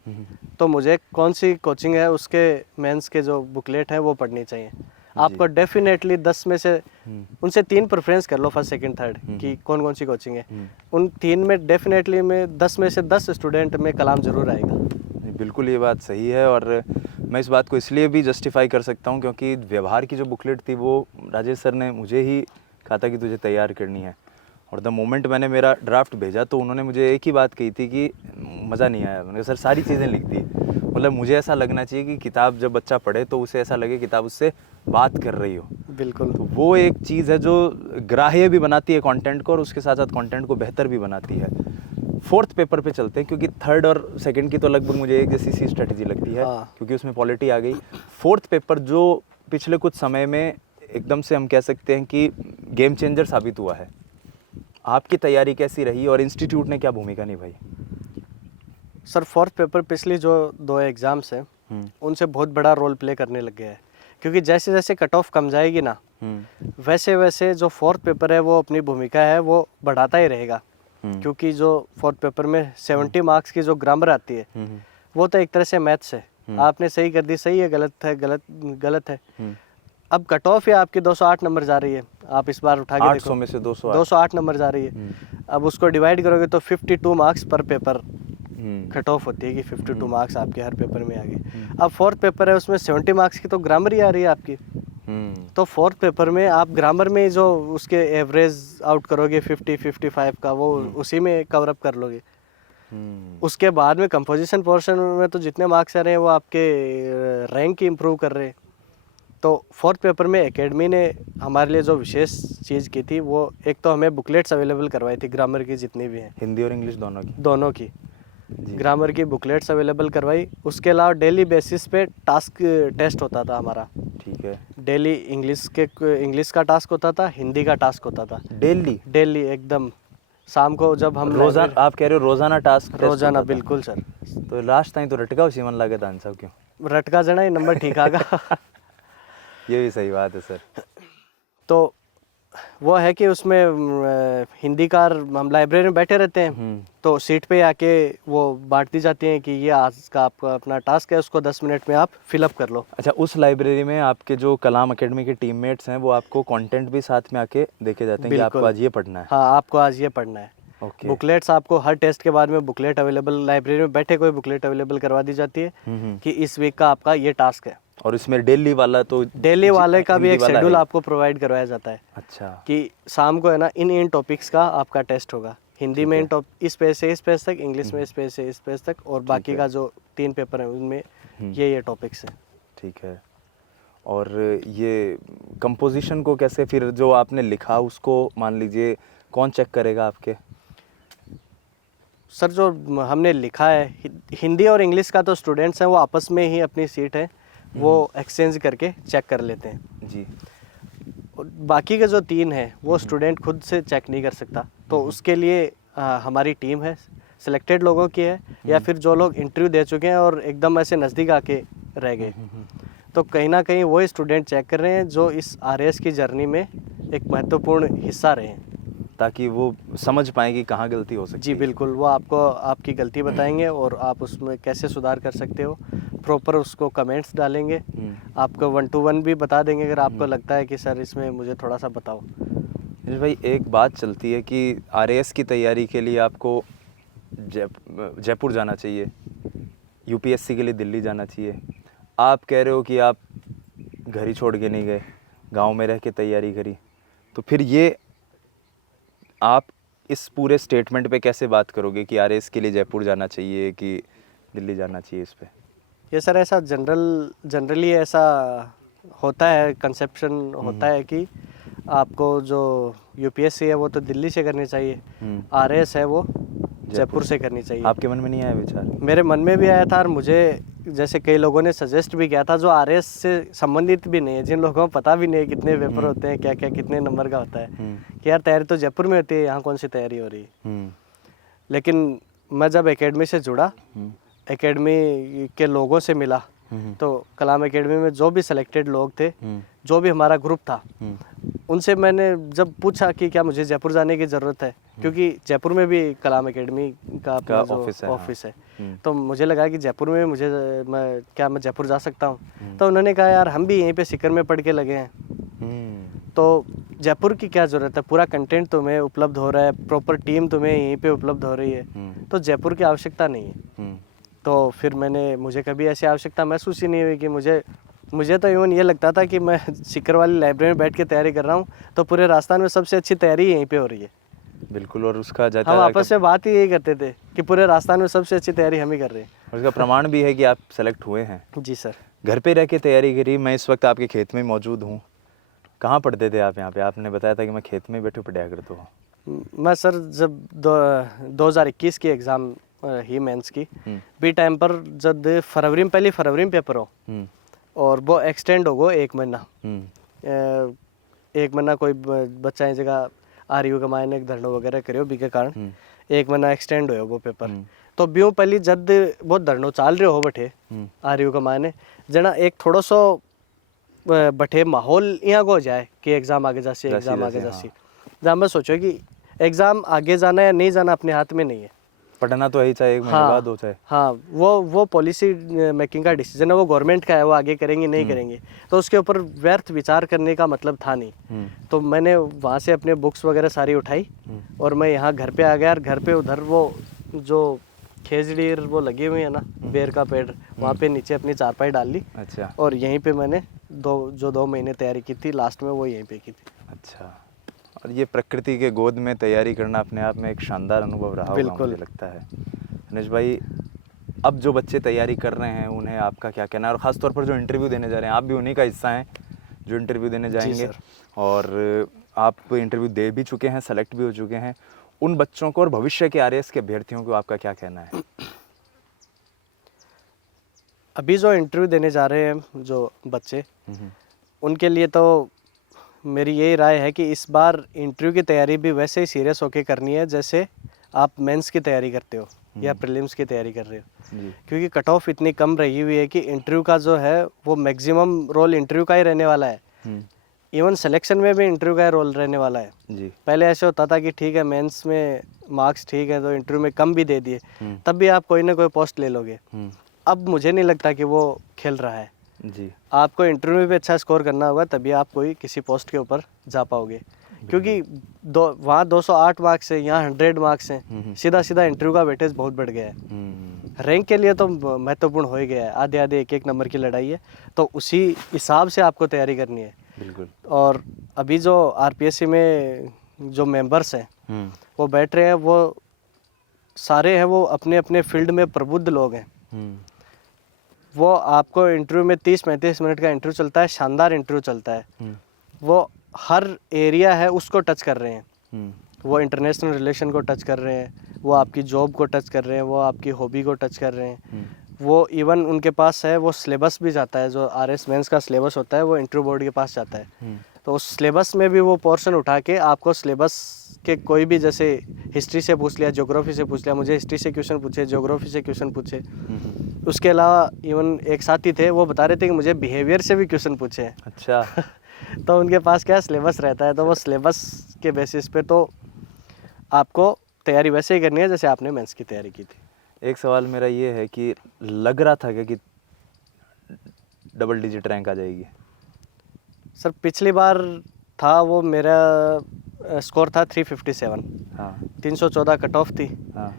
तो मुझे कौन सी कोचिंग है, उसके मेंस के जो बुकलेट है वो पढ़नी चाहिए। आपको डेफिनेटली 10 में से उनसे 3 प्रेफरेंस कर लो, फर्स्ट सेकंड थर्ड, कि कौन कौन सी कोचिंग है। उन 3 में डेफिनेटली में 10 में से 10 स्टूडेंट में कलाम जरूर आएगा। बिल्कुल ये बात सही है, और मैं इस बात को इसलिए भी जस्टिफाई कर सकता हूँ क्योंकि व्यवहार की जो बुकलेट थी वो राजेश सर ने मुझे ही कहा था कि तुझे तैयार करनी है, और द मोमेंट मैंने मेरा ड्राफ्ट भेजा तो उन्होंने मुझे एक ही बात कही थी कि मज़ा नहीं आया। मैंने कहा सर सारी चीज़ें लिख दी, मतलब मुझे ऐसा लगना चाहिए कि किताब जब बच्चा पढ़े तो उसे ऐसा लगे किताब उससे बात कर रही हो। बिल्कुल। तो वो एक चीज़ है जो ग्राह्य भी बनाती है कंटेंट को और उसके साथ साथ कंटेंट को बेहतर भी बनाती है। 4th पेपर पे चलते हैं क्योंकि 3rd और 2nd की तो लगभग मुझे एक जैसी सी स्ट्रेटजी लगती है। हाँ। क्योंकि उसमें पॉलिटी आ गई। 4th पेपर जो पिछले कुछ समय में एकदम से हम कह सकते हैं कि गेम चेंजर साबित हुआ है, आपकी तैयारी कैसी रही और इंस्टीट्यूट ने क्या भूमिका निभाई? सर 4th पेपर पिछली जो 2 एग्ज़ाम्स हैं उनसे बहुत बड़ा रोल प्ले करने लग गया है, क्योंकि जैसे जैसे कट ऑफ कम जाएगी ना, वैसे वैसे जो 4th पेपर है वो अपनी भूमिका है वो बढ़ाता ही रहेगा। क्योंकि जो 4th पेपर में 70 मार्क्स की जो ग्रामर आती है वो तो एक तरह से मैथ्स है, आपने सही कर दी सही है, गलत है गलत है। अब कट ऑफ ही आपकी 208 नंबर जा रही है, आप इस बार उठा के देखो 800 में से 208 नंबर जा रही है। अब उसको डिवाइड करोगे तो 52 मार्क्स पर पेपर कट ऑफ होती है कि 52 मार्क्स आपके हर पेपर में आ गए। अब 4th पेपर है उसमें 70 मार्क्स की तो ग्रामर ही आ रही है आपकी, तो 4th पेपर में आप ग्रामर में जो उसके एवरेज आउट करोगे 50-55 का, वो उसी में कवर अप कर लोगे। उसके बाद में कंपोजिशन पोर्शन में तो जितने मार्क्स आ रहे हैं वो आपके रैंक इंप्रूव कर रहे हैं। तो 4th पेपर में एकेडमी ने हमारे लिए जो विशेष चीज़ की थी वो एक तो हमें बुकलेट्स अवेलेबल करवाई थी ग्रामर की जितनी भी हैं, हिंदी और इंग्लिश दोनों की ग्रामर की बुकलेट्स अवेलेबल करवाई। उसके अलावा डेली बेसिस पे टास्क टेस्ट होता था हमारा। ठीक है। डेली इंग्लिश का टास्क होता था, हिंदी का टास्क होता था। डेली एकदम शाम को जब हम रोजाना, आप कह रहे हो रोजाना टास्क? रोजाना, बिल्कुल सर। तो लास्ट टाइम तो रटका सीमन लागे था आंसर क्यों? रटका जना ही नंबर ठीक आगा। ये भी सही बात है सर। तो वो है कि उसमें हिंदी का हम लाइब्रेरी में बैठे रहते हैं, तो सीट पे आके वो बांट दी जाती हैं कि ये आज का आपका अपना टास्क है, उसको 10 मिनट में आप फिलअप कर लो। अच्छा, उस लाइब्रेरी में आपके जो कलाम एकेडमी के टीममेट्स हैं वो आपको कंटेंट भी साथ में आके देके जाते हैं कि आपको आज ये पढ़ना है? हाँ, आपको आज ये पढ़ना है। ओके। बुकलेट्स आपको हर टेस्ट के बाद में बुकलेट अवेलेबल, लाइब्रेरी में बैठे कोई बुकलेट अवेलेबल करवा दी जाती है कि इस वीक का आपका ये टास्क है। और इसमें डेली वाला तो डेली वाले का भी हिंदी एक वाला शेड्यूल है। आपको प्रोवाइड करवाया जाता है अच्छा। कि शाम को है ना इन टॉपिक्स का आपका टेस्ट होगा। हिंदी में इस पेज से इस पेज तक, इंग्लिश में इस पेज से इस पेज तक, और बाकी का जो 3 पेपर हैं उनमें ये टॉपिक्स हैं। ठीक है। और ये कंपोजिशन को कैसे फिर जो आपने लिखा उसको मान लीजिए कौन चेक करेगा आपके? सर जो हमने लिखा है हिंदी और इंग्लिश का तो स्टूडेंट्स हैं वो आपस में ही अपनी सीट है वो एक्सचेंज करके चेक कर लेते हैं जी। और बाकी के जो 3 हैं वो स्टूडेंट खुद से चेक नहीं कर सकता, तो उसके लिए हमारी टीम है, सिलेक्टेड लोगों की है, या फिर जो लोग इंटरव्यू दे चुके हैं और एकदम ऐसे नज़दीक आके रह गए, तो कहीं ना कहीं वही स्टूडेंट चेक कर रहे हैं जो इस आरएएस की जर्नी में एक महत्वपूर्ण हिस्सा रहे हैं, ताकि वो समझ पाएं कि कहाँ गलती हो सकती जी है। बिल्कुल। वो आपको आपकी गलती बताएंगे और आप उसमें कैसे सुधार कर सकते हो, प्रॉपर उसको कमेंट्स डालेंगे, आपको 1 to 1 भी बता देंगे अगर आपको लगता है कि सर इसमें मुझे थोड़ा सा बताओ। नीरज भाई, एक बात चलती है कि आरएएस की तैयारी के लिए आपको जयपुर जाना चाहिए, यूपीएससी के लिए दिल्ली जाना चाहिए। आप कह रहे हो कि आप घर ही छोड़ के नहीं गए, गांव में रह के तैयारी करी, तो फिर ये आप इस पूरे स्टेटमेंट पे कैसे बात करोगे कि आरएएस के लिए जयपुर जाना चाहिए कि दिल्ली जाना चाहिए इस पे? ये सर ऐसा जनरली ऐसा होता है, कंसेप्शन होता है कि आपको जो यूपीएससी है वो तो दिल्ली से करनी चाहिए, आरएएस है वो जयपुर से करनी चाहिए। आपके मन में नहीं आया विचार? मेरे मन में भी आया था, और मुझे जैसे कई लोगों ने सजेस्ट भी किया था जो आरएएस से संबंधित भी नहीं है, जिन लोगों को पता भी नहीं है कितने पेपर होते हैं, क्या क्या कितने नंबर का होता है, कि यार तैयारी तो जयपुर में होती है, यहाँ कौन सी तैयारी हो रही है। लेकिन मैं जब एकेडमी से जुड़ा, एकेडमी के लोगों से मिला, तो कलाम एकेडमी में जो भी सिलेक्टेड लोग थे, जो भी हमारा ग्रुप था, उनसे मैंने जब पूछा कि क्या मुझे जयपुर जाने की ज़रूरत है, क्योंकि जयपुर में भी कलाम एकेडमी का अपना जो ऑफिस है, तो मुझे लगा कि जयपुर में मैं जयपुर जा सकता हूँ। तो उन्होंने कहा यार हम भी यहीं पे सीकर में पढ़ के लगे हैं, तो जयपुर की क्या ज़रूरत है, पूरा कंटेंट तुम्हें उपलब्ध हो रहा है, प्रॉपर टीम तुम्हें यहीं पे उपलब्ध हो रही है, तो जयपुर की आवश्यकता नहीं है। तो फिर मुझे कभी ऐसी आवश्यकता महसूस ही नहीं हुई कि मुझे तो इवन ये लगता था कि मैं सीकर वाली लाइब्रेरी में बैठ के तैयारी कर रहा हूँ, तो पूरे राजस्थान में सबसे अच्छी तैयारी यहीं पे हो रही है। बिल्कुल। और उसका हम आपस में बात ही यही करते थे कि पूरे राजस्थान में सबसे अच्छी तैयारी हम ही कर रहे हैं। और उसका प्रमाण भी है कि आप सेलेक्ट हुए हैं। जी सर। घर पे रह के तैयारी करी। मैं इस वक्त आपके खेत में मौजूद हूँ। कहाँ पढ़ते थे आप यहाँ पे? आपने बताया था कि मैं खेत में बैठे पढ़ाया करता हूँ। मैं सर जब 2021 की एग्ज़ाम ही मेंस की बी टाइम पर, जब पहली फरवरी में पेपर हो और वो एक्सटेंड हो गो 1 महीना, 1 महीना कोई बच्चा इस जगह आरयू का मायने धरनो वगैरह करो बी के कारण 1 महीना एक्सटेंड हो वो पेपर। तो ब्यों पहली जब बहुत धरनो चाल रहे हो बठे आरयू का मायने जना एक थोड़ा सो बठे माहौल यहाँ को हो जाए कि एग्ज़ाम आगे जासी, एग्ज़ाम आगे जासी, जहाँ मैं सोचो कि एग्ज़ाम आगे जाना या नहीं जाना अपने हाथ में नहीं है, पढ़ना तो है ही, चाहे 1 महीने बाद हो चाहे। हाँ, वो पॉलिसी मेकिंग का डिसीजन है, वो गवर्नमेंट का है, वो आगे करेंगे नहीं करेंगे, तो उसके ऊपर व्यर्थ विचार करने का मतलब था नहीं। तो मैंने वहाँ से अपने बुक्स वगैरह सारी उठाई और मैं यहाँ घर पे आ गया। और घर पे उधर वो जो खेजड़ी वो लगी हुई है ना, बेर का पेड़, वहाँ पे नीचे अपनी चारपाई डाल ली। अच्छा। और यहीं पे मैंने 2 महीने तैयारी की थी, लास्ट में वो यहीं पे की थी। अच्छा। और ये प्रकृति के गोद में तैयारी करना अपने आप में एक शानदार अनुभव रहा होगा, मुझे लगता है। नीरज भाई, अब जो बच्चे तैयारी कर रहे हैं उन्हें आपका क्या कहना है? और ख़ास तौर पर जो इंटरव्यू देने जा रहे हैं, आप भी उन्हीं का हिस्सा हैं जो इंटरव्यू देने जाएंगे, और आप इंटरव्यू दे भी चुके हैं, सेलेक्ट भी हो चुके हैं। उन बच्चों को और भविष्य के आरएएस के अभ्यर्थियों को आपका क्या कहना है? अभी जो इंटरव्यू देने जा रहे हैं जो बच्चे, उनके लिए तो मेरी यही राय है कि इस बार इंटरव्यू की तैयारी भी वैसे ही सीरियस होकर करनी है जैसे आप मेंस की तैयारी करते हो या प्रीलिम्स की तैयारी कर रहे हो, क्योंकि कट ऑफ इतनी कम रही हुई है कि इंटरव्यू का जो है वो मैक्सिमम रोल इंटरव्यू का ही रहने वाला है। इवन सिलेक्शन में भी इंटरव्यू का रोल रहने वाला है। जी। पहले ऐसे होता था कि ठीक है मेंस में मार्क्स ठीक है तो इंटरव्यू में कम भी दे दिए, तब भी आप कोई ना कोई पोस्ट ले लोगे। अब मुझे नहीं लगता कि वो खेल रहा है। जी। आपको इंटरव्यू में भी अच्छा स्कोर करना होगा, तभी आप किसी पोस्ट के ऊपर जा पाओगे। क्योंकि वहाँ 208 मार्क्स है, यहाँ 100 मार्क्स हैं, सीधा सीधा इंटरव्यू का वेटेज बहुत बढ़ गया है। रैंक के लिए तो महत्वपूर्ण हो ही गया है, आधे आधे एक एक नंबर की लड़ाई है, तो उसी हिसाब से आपको तैयारी करनी है। बिल्कुल। और अभी जो आरपीएससी में जो मेंबर्स हैं वो बैठ रहे हैं, वो सारे हैं वो अपने अपने फील्ड में प्रबुद्ध लोग हैं। वो आपको इंटरव्यू में 30-35 मिनट का इंटरव्यू चलता है, शानदार इंटरव्यू चलता है। वो हर एरिया है उसको टच कर रहे हैं। वो इंटरनेशनल रिलेशन को टच कर रहे हैं, वो आपकी जॉब को टच कर रहे हैं, वो आपकी हॉबी को टच कर रहे हैं। वो इवन उनके पास है वो सिलेबस भी जाता है, जो आरएस मेंस का सिलेबस होता है वो इंटरव्यू बोर्ड के पास जाता है। तो उस सिलेबस में भी वो पोर्शन उठा के आपको सिलेबस के कोई भी, जैसे हिस्ट्री से पूछ लिया, ज्योग्राफी से पूछ लिया, मुझे हिस्ट्री से क्वेश्चन पूछे, ज्योग्राफी से क्वेश्चन पूछे। उसके अलावा इवन एक साथी थे वो बता रहे थे कि मुझे बिहेवियर से भी क्वेश्चन पूछे हैं। अच्छा। तो उनके पास क्या सिलेबस रहता है, तो वो सिलेबस के बेसिस पे तो आपको तैयारी वैसे ही करनी है जैसे आपने मेंस की तैयारी की थी। एक सवाल मेरा ये है कि लग रहा था क्या कि डबल डिजिट रैंक आ जाएगी? सर पिछली बार था वो, मेरा स्कोर था 357। हाँ 314 कट ऑफ थी। हाँ।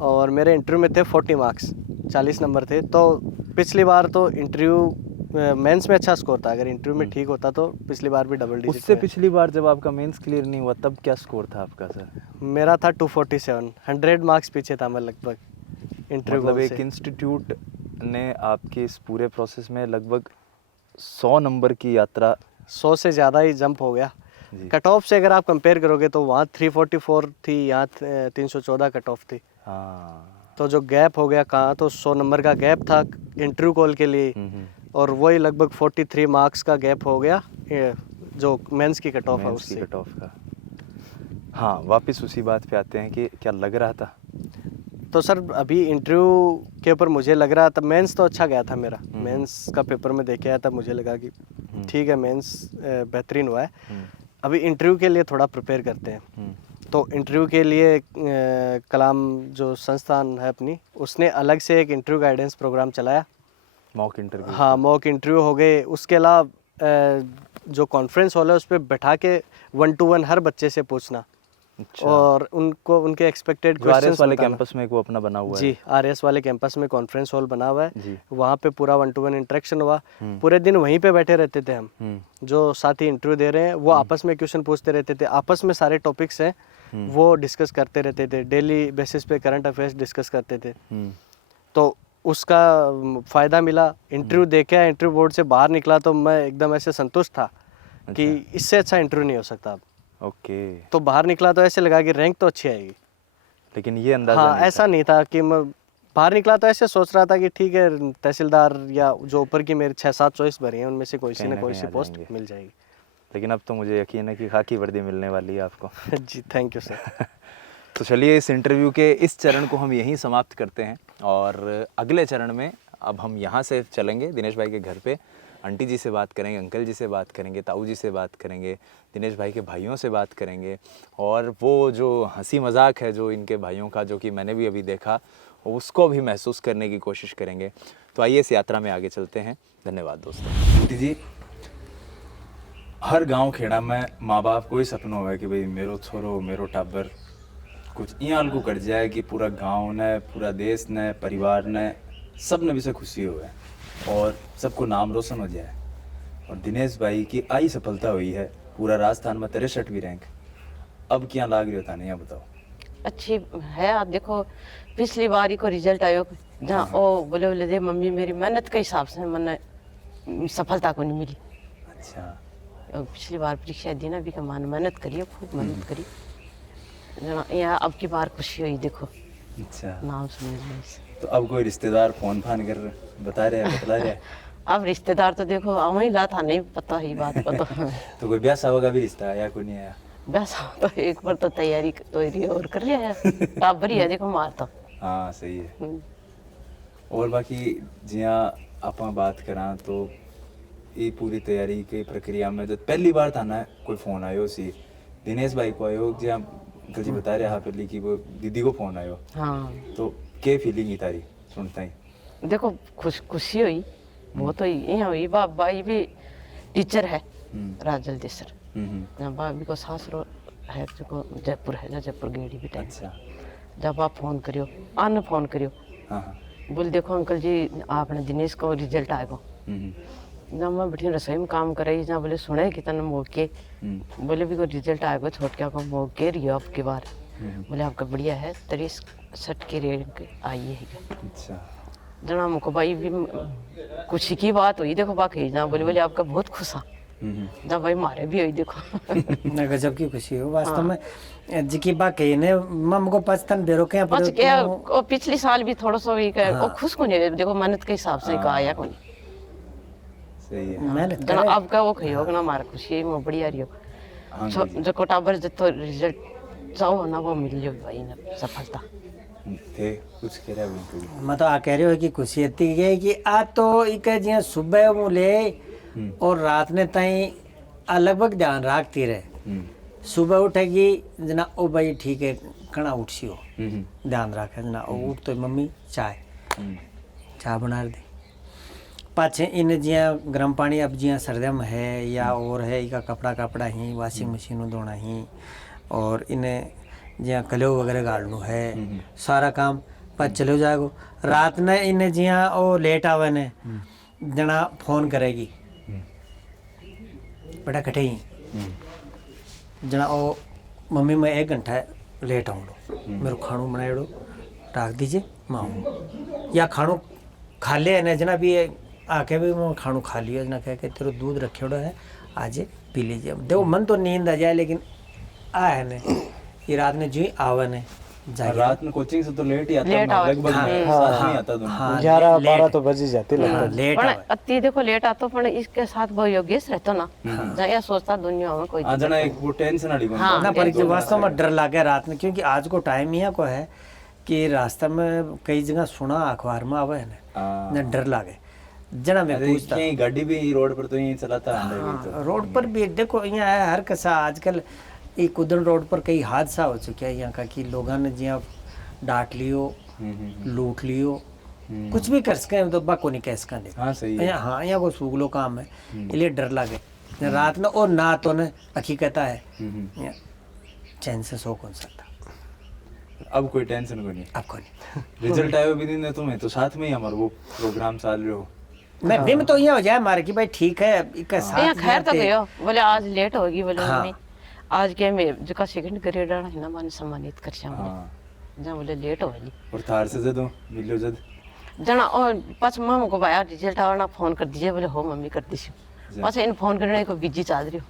और मेरे इंटरव्यू में थे 40 मार्क्स, 40 नंबर थे। तो पिछली बार तो इंटरव्यू मेंस में अच्छा स्कोर था, अगर इंटरव्यू में ठीक होता तो पिछली बार भी डबल डिजिट। उससे पिछली बार जब आपका मेंस क्लियर नहीं हुआ तब क्या स्कोर था आपका सर? मेरा था 247, 100 मार्क्स पीछे था मैं लगभग इंटरव्यू मतलब एक से। इंस्टीट्यूट ने आपके इस पूरे प्रोसेस में लगभग 100 नंबर की यात्रा। 100 से ज़्यादा ही जंप हो गया। जी। कट ऑफ से अगर आप कंपेयर करोगे तो वहाँ 344 थी, यहाँ 314 कट ऑफ थी। हाँ। तो जो गैप हो गया कहाँ, तो 100 नंबर का गैप था इंटरव्यू कॉल के लिए, और वही लगभग 43 मार्क्स का गैप हो गया ये जो मेंस की कट ऑफ है मेंस की उससे। कट ऑफ का। हाँ वापस उसी बात पे आते हैं कि क्या लग रहा था? तो सर अभी इंटरव्यू के ऊपर मुझे लग रहा था, मेंस तो अच्छा गया था मेरा। मेंस का पेपर में देखे आया तब मुझे लगा कि ठीक है मेंस बेहतरीन हुआ है। अभी इंटरव्यू के लिए थोड़ा प्रिपेयर करते हैं। तो इंटरव्यू के लिए कलाम जो संस्थान है अपनी, उसने अलग से एक इंटरव्यू गाइडेंस प्रोग्राम चलाया। Mock interview? हाँ मॉक इंटरव्यू हो गए। उसके अलावा जो कॉन्फ्रेंस हॉल है उस पर बैठा के 1 to 1 हर बच्चे से पूछना। अच्छा। और उनको उनके एक्सपेक्टेड आरएस क्वेश्चंस वाले कैंपस में एक वो अपना बना हुआ है। जी, आरएस वाले कैंपस में कॉन्फ्रेंस हॉल बना हुआ जी। है, वहाँ पे पूरा 1 to 1 इंटरेक्शन हुआ। पूरे दिन वहीं पे बैठे रहते थे हम। जो साथी इंटरव्यू दे रहे हैं वो आपस में क्वेश्चन पूछते रहते थे, आपस में सारे टॉपिक्स हैं वो डिस्कस करते रहते थे, डेली बेसिस पे करंट अफेयर्स डिस्कस करते थे। तो उसका फ़ायदा मिला। इंटरव्यू देखे, इंटरव्यू बोर्ड से बाहर निकला तो मैं एकदम ऐसे संतुष्ट था कि इससे अच्छा इंटरव्यू नहीं हो सकता अब। ओके। तो बाहर निकला तो ऐसे लगा कि रैंक तो अच्छी आएगी, लेकिन ये अंदाजा हाँ नहीं ऐसा नहीं था कि मैं बाहर निकला तो ऐसे सोच रहा था कि ठीक है तहसीलदार या जो ऊपर की मेरी 6-7 चॉइस भरी हैं उनमें से कोई सी कहीं ना ना कोई कहीं सी आ पोस्ट जाएंगे। मिल जाएगी। लेकिन अब तो मुझे यकीन है कि खाकी वर्दी मिलने वाली है आपको। जी थैंक यू सर। तो चलिए इस इंटरव्यू के इस चरण को हम यहीं समाप्त करते हैं और अगले चरण में अब हम यहाँ से चलेंगे दिनेश भाई के घर पे। आंटी जी से बात करेंगे, अंकल जी से बात करेंगे, ताऊ जी से बात करेंगे, दिनेश भाई के भाइयों से बात करेंगे और वो जो हंसी मजाक है जो इनके भाइयों का, जो कि मैंने भी अभी देखा, उसको भी महसूस करने की कोशिश करेंगे। तो आइए इस यात्रा में आगे चलते हैं। धन्यवाद दोस्तों। आंटी जी, हर गांव खेड़ा में माँ बाप को ही सपना हुआ है कि भाई मेरो छोरो मेरो टाबर कुछ यहाँ को कर जाए कि पूरा गांव ने, पूरा देश ने, परिवार ने, सब ने भी से खुशी हुए और सबको नाम रोशन हो जाए। और दिनेश भाई की आई सफलता हुई है, पूरा राजस्थान में 63वीं रैंक। अब क्या लाग रही होता नहीं बताओ? अच्छी है। आप देखो पिछली बार ही को रिजल्ट आयो जहाँ ओ बोले बोले दे मम्मी मेरी मेहनत के हिसाब से मैंने सफलता को नहीं मिली। अच्छा। पिछली बार परीक्षा दी ना भी का मान मेहनत करिए, खूब मेहनत करी यहाँ अब की बार खुशी हुई। देखो अच्छा नाम सुन तो अब कोई रिश्तेदार फोन फान कर बता रहे हैं, बतला रहे हैं? अब रिश्तेदार तो देखो वही ला था, नहीं पता ही बात को तो कोई ब्याह शादी का भी रिश्ता आया कोई नहीं आया? बस तो एक बार तो तैयारी तो और कर लिया है। आप बढ़िया देखो मार तो। हाँ सही है। और बाकी जिया आप बात करा तो ये पूरी तैयारी की प्रक्रिया में जो पहली बार था ना कोई फोन आयो सी दिनेश भाई को आयो, जिया अंकल जी बता रहे हैं पहले कि वो दीदी को फोन आयो, हाँ तो क्या फीलिंग ही तारी सुनता ही? देखो खुशी हुई बहुत हुई। यहाँ हुई भाई भी टीचर है राज जल्दी सर, जहाँ भाभी को सासरो है जो जयपुर है ना, जयपुर गेड़ी भी टाइम। अच्छा। जब आप फोन करियो, आने फोन करियो, हाँ हाँ। बोले देखो अंकल जी आपने दिनेश को रिजल्ट आएगा। जब मैं बैठी रसोई में काम कर रही, जहाँ बोले सुने कि तने मौके, बोले भी को रिजल्ट आएगा छोटका को मौके रही अब की बार। बोले आपका बढ़िया है, 63 की रैंक आई है। अच्छा। जना मुको भाई भी खुशी की बात हुई, देखो बाकी जहाँ बोले आपका बहुत खुश हाँ। जहाँ भाई मारे भी हुई देखो। ना गजब की खुशी हो वास्तव में जी की बात कही ने मम को पचतन बेरो के बच क्या वो पिछले साल भी थोड़ा सा भी वो खुश को नहीं, देखो मेहनत के हिसाब से कहा आया कोई सही है। मेहनत जना अब का वो कही होगा ना हमारा खुशी में बढ़िया रही हो। जो कोटाबर जो रिजल्ट चाहो ना वो मिल जाए भाई ना सफलता। थे कुछ कह रहा है मैं तो आ कह रही हो कि खुशी इतनी है कि आज तो एक जिया सुबह मुले और रात ने ताई लगभग ध्यान रखती रहे। सुबह उठेगी जना ओ भाई ठीक है कणा उठसी हो ध्यान रखे जना ओ उठ तो मम्मी चाय बना दे पाछे इन जिया गर्म पानी अब जिया सर्दियों में है या और है इका कपड़ा ही वॉशिंग मशीन धोना ही और इन्हें जिया कलो वगैरह गाड़नो है सारा काम पर चलो जाएगो। रात ने इन्हें जिया ओ लेट आवे ने जना फोन करेगी बड़ा कटे ही जना ओ मम्मी मैं 1 घंटा लेट आऊँगा मेरे खानू बनाएड़ो रख दीजिए मैं आऊँ या खानू खा ले ने जना भी आके भी मैं खानू खा लिया जना कह के तेरे दूध रखे है आज पी लीजिए। देखो मन तो नींद आ जाए लेकिन आए ने ये रात ने जी आवे ने रात में कोचिंग से तो लेट ही आता लगभग 7 नहीं आता दोनों 11-12 तो बज ही जाती लेट पण आवे अति देखो लेट आता पण इसके साथ वो योगेश रहता ना जहाँ यह सोचता दुनिया में कोई जना एक वो टेंशन वाली हाँ, ना पर वास्तव में डर लगे रात में क्योंकि आज को टाइम ही को है कि रास्ते में कई जगह सुना अखबार में आवे ना डर लगे जना मैं पूछता गाड़ी भी रोड पर तो यही चलाता है रोड पर भी देखो यहाँ है हर कसा आजकल ये कुदन रोड पर कई हादसा हो चुके हैं यहाँ का कि लोगों ने जिया डांट लियो लूट लियो कुछ भी कर सके तो बाको नहीं कह सका हाँ सही है। हाँ यहाँ को सूगलो काम है इसलिए डर लगे रात में और ना तो ने अखी कहता है चैन से सो कौन सकता अब कोई टेंशन को नहीं आपको नहीं रिजल्ट आयो भी दिन तुम्हें तो साथ में ही हमारा वो प्रोग्राम चल रहे हो मैं भी तो ये हो जाए मारे कि भाई ठीक है इसका यहाँ साथ खैर तो गयो बोले आज लेट होगी बोले मम्मी आज क्या मैं जो का सेकंड ग्रेड है ना मैंने सम्मानित कर जहाँ बोले लेट होगी और थार से जदों मिलो जद जना और पास मामा को भाया रिजल्ट आना फोन कर दीजिए बोले हो मम्मी कर दीजिए पास इन फोन करने को बिजी चल रही हो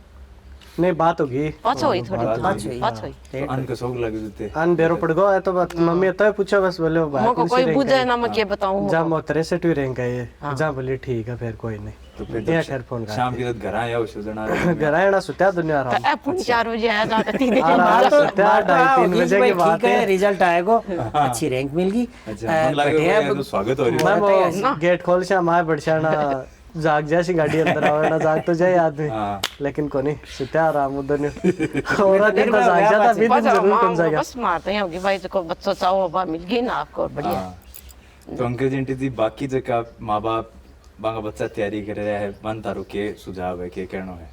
नहीं बात होगी पास हुई थोड़ी पाँच हुई अन का शौक लगे जते अन बेरो पड़ गो है तो बात मम्मी तो पूछा बस बोले भाई मको कोई बुझे ना मैं क्या बताऊं जा मो 63 रैंक है ये जा बोले ठीक है फिर कोई नहीं तो फिर ये खैर फोन कर शाम के घर आया उस जना घर आना सुत्या दुनिया आराम ए पुन 4 बजे आया जा 3 बजे आराम मारा सुत्या 2:30 बजे की बात है रिजल्ट आएगा अच्छी रैंक मिल गई अच्छा मन लगे तो स्वागत हो रही मैं गेट खोल से हमारे बड़शाना जाग जैसी गाड़ी अंदर आवे ना जाग तो जाए आदमी लेकिन कोनी सुत्या आराम उधर नहीं और दिन तो जाग जाता भी दिन जरूर कौन जाएगा बस मारते हैं होगी भाई को बच्चों चाहो बा मिल गई ना आपको बढ़िया तो अंकल जी थी बाकी जगह माँ बाप बांगा बच्चा तैयारी कर रहा है मन तारो के सुझाव है के कहना है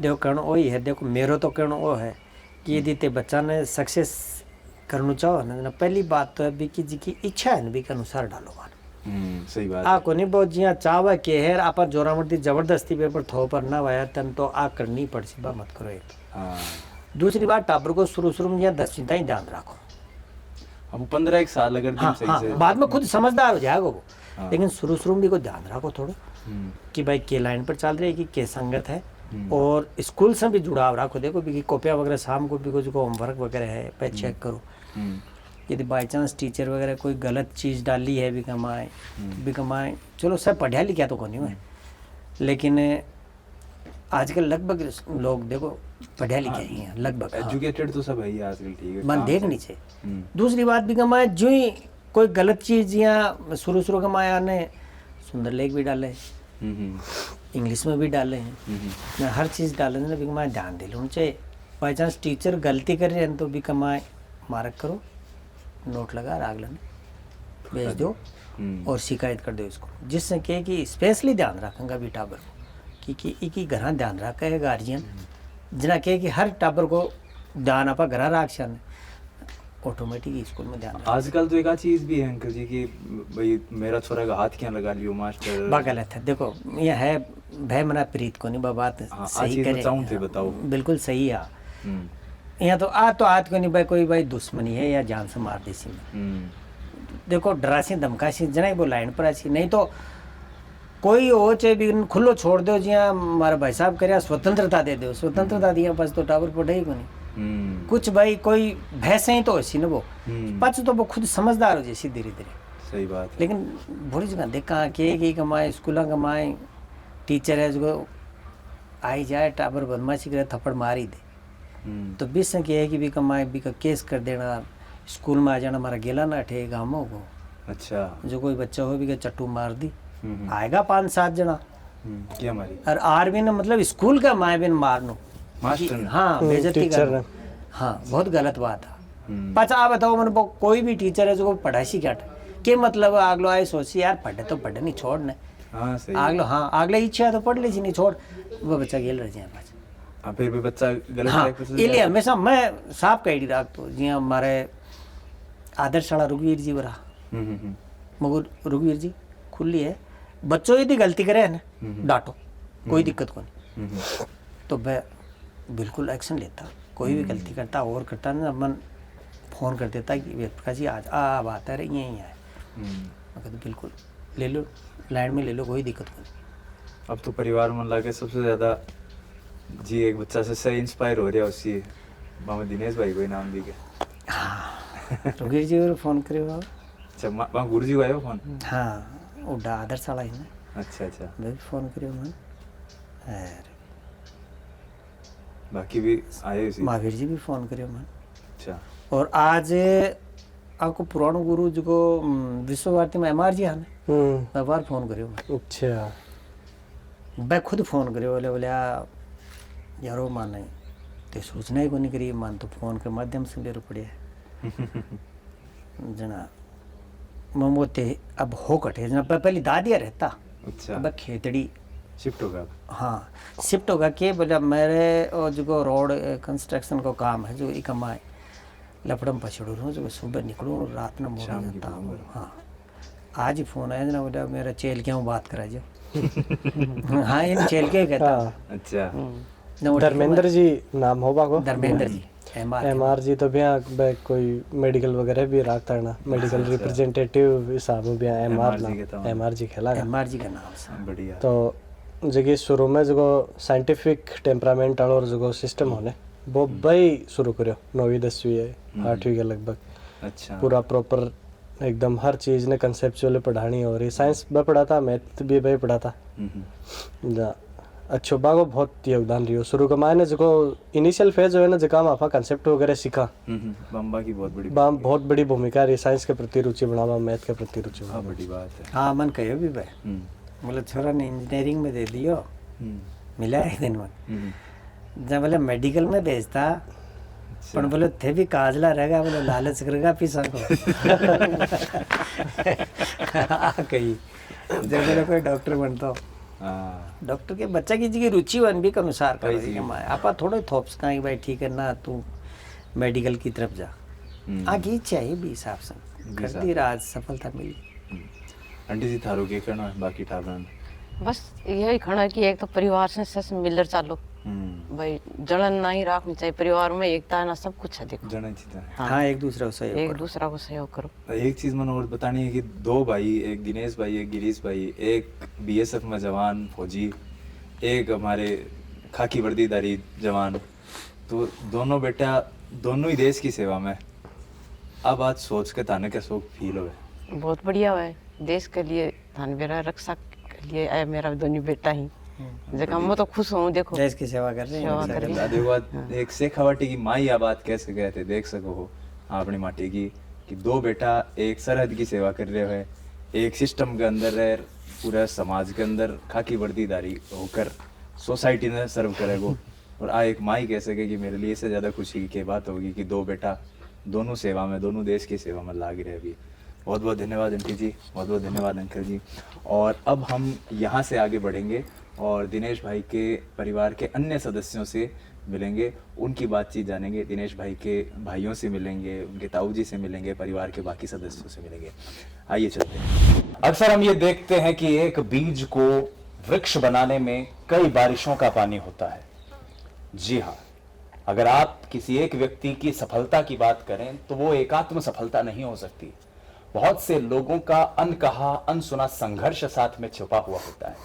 देखो कहना वही है देखो मेरो तो कहना वो है कि यदि ते बच्चा ने सक्सेस करना चाहो ना पहली बात तो है भी कि जी की इच्छा है भी के अनुसार डालो सही बात आ को नहीं बहुत जिया चाव के हेर आप जोरा मर्दी जबरदस्ती पेपर थो पर ना वाया तन तो आ करनी पड़सी बा मत करो एक दूसरी बात टाबर को शुरू में या 10 ही ध्यान रखो अब 15 साल अगर दिन सही से बाद में खुद समझदार हो जाएगा वो लेकिन शुरू में भी को ध्यान रखो थोड़ा कि भाई के लाइन पर चल रही है कि के संगत है और स्कूल से भी जुड़ाव रखो देखो भी कॉपियाँ वगैरह शाम को भी कुछ होमवर्क वगैरह है पे चेक करो यदि बाई चांस टीचर वगैरह कोई गलत चीज़ डाली है भी कमाए चलो सब पढ़ा लिखा तो कौन है लेकिन आजकल लगभग लोग देखो पढ़ा लिखे ही हैं लगभग एजुकेटेड तो सब है ही आजकल ठीक है मन देखनी चाहिए दूसरी बात भी कमाए जो ही कोई गलत चीज़ या शुरू कमाया ने सुंदर लेख भी डाले इंग्लिश में भी डाले हैं हर चीज़ डाले ना भी कमाए ध्यान दे लो चाहिए बाई चांस टीचर गलती कर रहे हैं तो भी कमाए मार्क करो नोट लगा राग लेने भेज दो और शिकायत कर दो इसको जिससे कहे कि स्पेशली ध्यान रखेंगे भी टाबर को कि घर ध्यान रखा है गार्जियन जना कहे कि हर टाबर को ध्यान आपा घरा राक्षण ऑटोमेटिक स्कूल में ध्यान आजकल तो एक आ चीज भी है अंकल जी कि भाई मेरा छोरा का हाथ क्या लगा लियो मास्टर। बा गलत है। देखो ये है भय मना प्रीत को नहीं, बा बात हाँ, सही चीज करे, बचाऊं थे बताओ। बिल्कुल सही है। हम्म, यहाँ तो आज को नहीं भाई कोई भाई दुश्मनी है या जान से मार देसी में। देखो डरासी धमकासी जना वो लाइन पर आसी, नहीं तो कोई हो चाहे भी खुलो छोड़ दो जिया हमारा भाई साहब करे स्वतंत्रता दे दो, स्वतंत्रता दिया बस तो टावर पढ़े ही को नहीं कुछ भाई कोई भैंसे ही तो ऐसी ना वो पच तो वो खुद समझदार हो जैसी धीरे धीरे। सही बात है। लेकिन बुरी जगह देखा कि कमाए स्कूल कमाए टीचर है जो आई जाए टाबर बदमाशी करे थप्पड़ मारी दे तो बीस की है कि भी कमाए भी का केस कर देना, स्कूल में आ जाना हमारा गेला ना ठे गाँवों को। अच्छा, जो कोई बच्चा हो भी का चट्टू मार दी आएगा 5-7 जना क्या मारी? और आर भी ना मतलब स्कूल का माए बिन मारनो मास्टर ने? हाँ बेइज्जती करना, हाँ बहुत गलत बात है। पाचा आप बताओ मैंने कोई भी टीचर है जो पढ़ाई क्या के मतलब आगलो आए सोची यार पढ़े तो पढ़े नहीं छोड़ने, हाँ सही। आगलो हाँ आगले इच्छा है तो पढ़ लीजिए नहीं छोड़ वो बच्चा गेल रह जाए पाचा। हाँ, फिर भी बच्चा गलत हाँ ट्रैक पे चल इसलिए जाता है। हमेशा मैं साफ कही राख तो जी हमारे आदर्श शाला रघुवीर जी बरा मगर रघुवीर जी खुली है, बच्चों यदि गलती करे है ना डांटो कोई दिक्कत को नहीं, तो मैं बिल्कुल एक्शन लेता। कोई भी गलती करता और करता ना मन फोन कर देता कि प्रकाश जी आज आप आता है यहीं आए, मैं कहता बिल्कुल ले लो लाइन में ले लो कोई दिक्कत को नहीं। अब तो परिवार में लाके सबसे ज्यादा जी एक बच्चा से सही इंस्पायर हो रहा है उसी मामा दिनेश भाई को नाम दी के। रघुवीर जी और फोन करे हो? अच्छा, वहाँ गुरु जी को आयो फोन? हाँ उड़ा आदर्श वाला है ना। अच्छा अच्छा, मैं भी फोन करियो मन अरे बाकी भी आए उसी। महावीर जी भी फोन करियो मन। अच्छा, और आज आपको पुराण गुरु जी को विश्व भारती में MR जी आने मैं बार फोन करियो मैं। अच्छा, मैं खुद फोन करियो बोले यारो मान नहीं ते सूचना ही को नहीं करी मान तो फोन के माध्यम से ले पड़े जना ममोते अब हो कटे जना पहले दादिया रहता अच्छा, अब खेतड़ी शिफ्ट होगा। हाँ शिफ्ट होगा के बोला मेरे और जो रोड कंस्ट्रक्शन को काम है जो एक कमाए लपड़म पछड़ू रहूँ जो सुबह निकलूँ रात में मोड़ जाता हूँ। हाँ आज ही फोन आया ना बोला मेरा चेल क्या हूँ बात करा जो हाँ इन चेल के कहता। अच्छा, धर्मेंद्र जी नाम होगा को? धर्मेंद्र जी MR जी तो भैया कोई मेडिकल वगैरह भी रखता है ना, मेडिकल रिप्रेजेंटेटिव हिसाब में भैया MR जी खेला MR जी का नाम से बढ़िया। तो जगह शुरू में जो साइंटिफिक टेम्परामेंट और जो सिस्टम होने वो भाई शुरू करो 9वीं 10वीं 8वीं के लगभग। अच्छा, पूरा प्रॉपर एकदम हर चीज़ ने कंसेप्चुअली पढ़ानी हो रही। साइंस भी पढ़ाता, मैथ भी भाई पढ़ाता। अच्छो बागो बहुत योगदान रही हो शुरू का मायने जो इनिशियल फेज हो है ना जगह में आपका कंसेप्ट वगैरह सीखा बम्बा की बहुत बड़ी भूमिका रही। साइंस के प्रति रुचि बढ़ावा, मैथ के प्रति रुचि बढ़ावा, बड़ी बात है। हाँ मन कहो भी भाई बोले छोरा ने इंजीनियरिंग में दे दियो मिला एक दिन में जब बोले मेडिकल में भेजता पर बोले थे भी काजला रहेगा बोले लालच करेगा पिसा को कही जब बोले कोई डॉक्टर बनता हो डॉक्टर के बच्चा की जी रुचि वन भी के अनुसार करो आप थोड़े थोप्स का भाई ठीक है ना तू मेडिकल की तरफ जा आगे चाहिए भी हिसाब से कर दी राज सफलता मिली। आंटी जी थारो के करना है बाकी ठाबरन बस यही खड़ा कि एक तो परिवार से सस मिलर चालो भाई जलन नहीं रखनी चाहिए, परिवार में एकता है ना सब कुछ है। देखो जाना चाहिए। हाँ एक दूसरे को सहयोग एक दूसरा को सहयोग करो। एक चीज मैंने और बतानी है कि 2 भाई, एक दिनेश भाई, एक गिरीश भाई, एक BSF में जवान फौजी, एक हमारे खाकी वर्दीधारी जवान, तो दोनों बेटा दोनों ही देश की सेवा में। अब आज सोच के ताने का शौक फील हो बहुत बढ़िया है देश के लिए थान मेरा रक्षा के लिए आया मेरा दोनों बेटा ही जगह मैं तो खुश हूँ। देखो देश की सेवा कर रहे हैं। देखो एक शेखावाटी की माँ यह बात कैसे गए थे देख सको हो अपनी माटी की कि 2 बेटा एक सरहद की सेवा कर रहे हैं, एक सिस्टम के अंदर रह पूरा समाज के अंदर खाकी वर्दीधारी होकर सोसाइटी में सर्व करेगो और आ एक माँ ही कह सके कि मेरे लिए इससे ज्यादा खुशी की बात होगी कि 2 बेटा दोनों सेवा में, दोनों देश की सेवा में लाग रहे अभी। बहुत बहुत धन्यवाद आंटी जी, बहुत बहुत धन्यवाद अंकल जी। और अब हम यहाँ से आगे बढ़ेंगे और दिनेश भाई के परिवार के अन्य सदस्यों से मिलेंगे, उनकी बातचीत जानेंगे, दिनेश भाई के भाइयों से मिलेंगे, उनके ताऊ जी से मिलेंगे, परिवार के बाकी सदस्यों से मिलेंगे। आइए चलते हैं। अक्सर हम ये देखते हैं कि एक बीज को वृक्ष बनाने में कई बारिशों का पानी होता है। जी हाँ, अगर आप किसी एक व्यक्ति की सफलता की बात करें तो वो एकात्म सफलता नहीं हो सकती। बहुत से लोगों का अनकहा अनसुना संघर्ष साथ में छुपा हुआ होता है।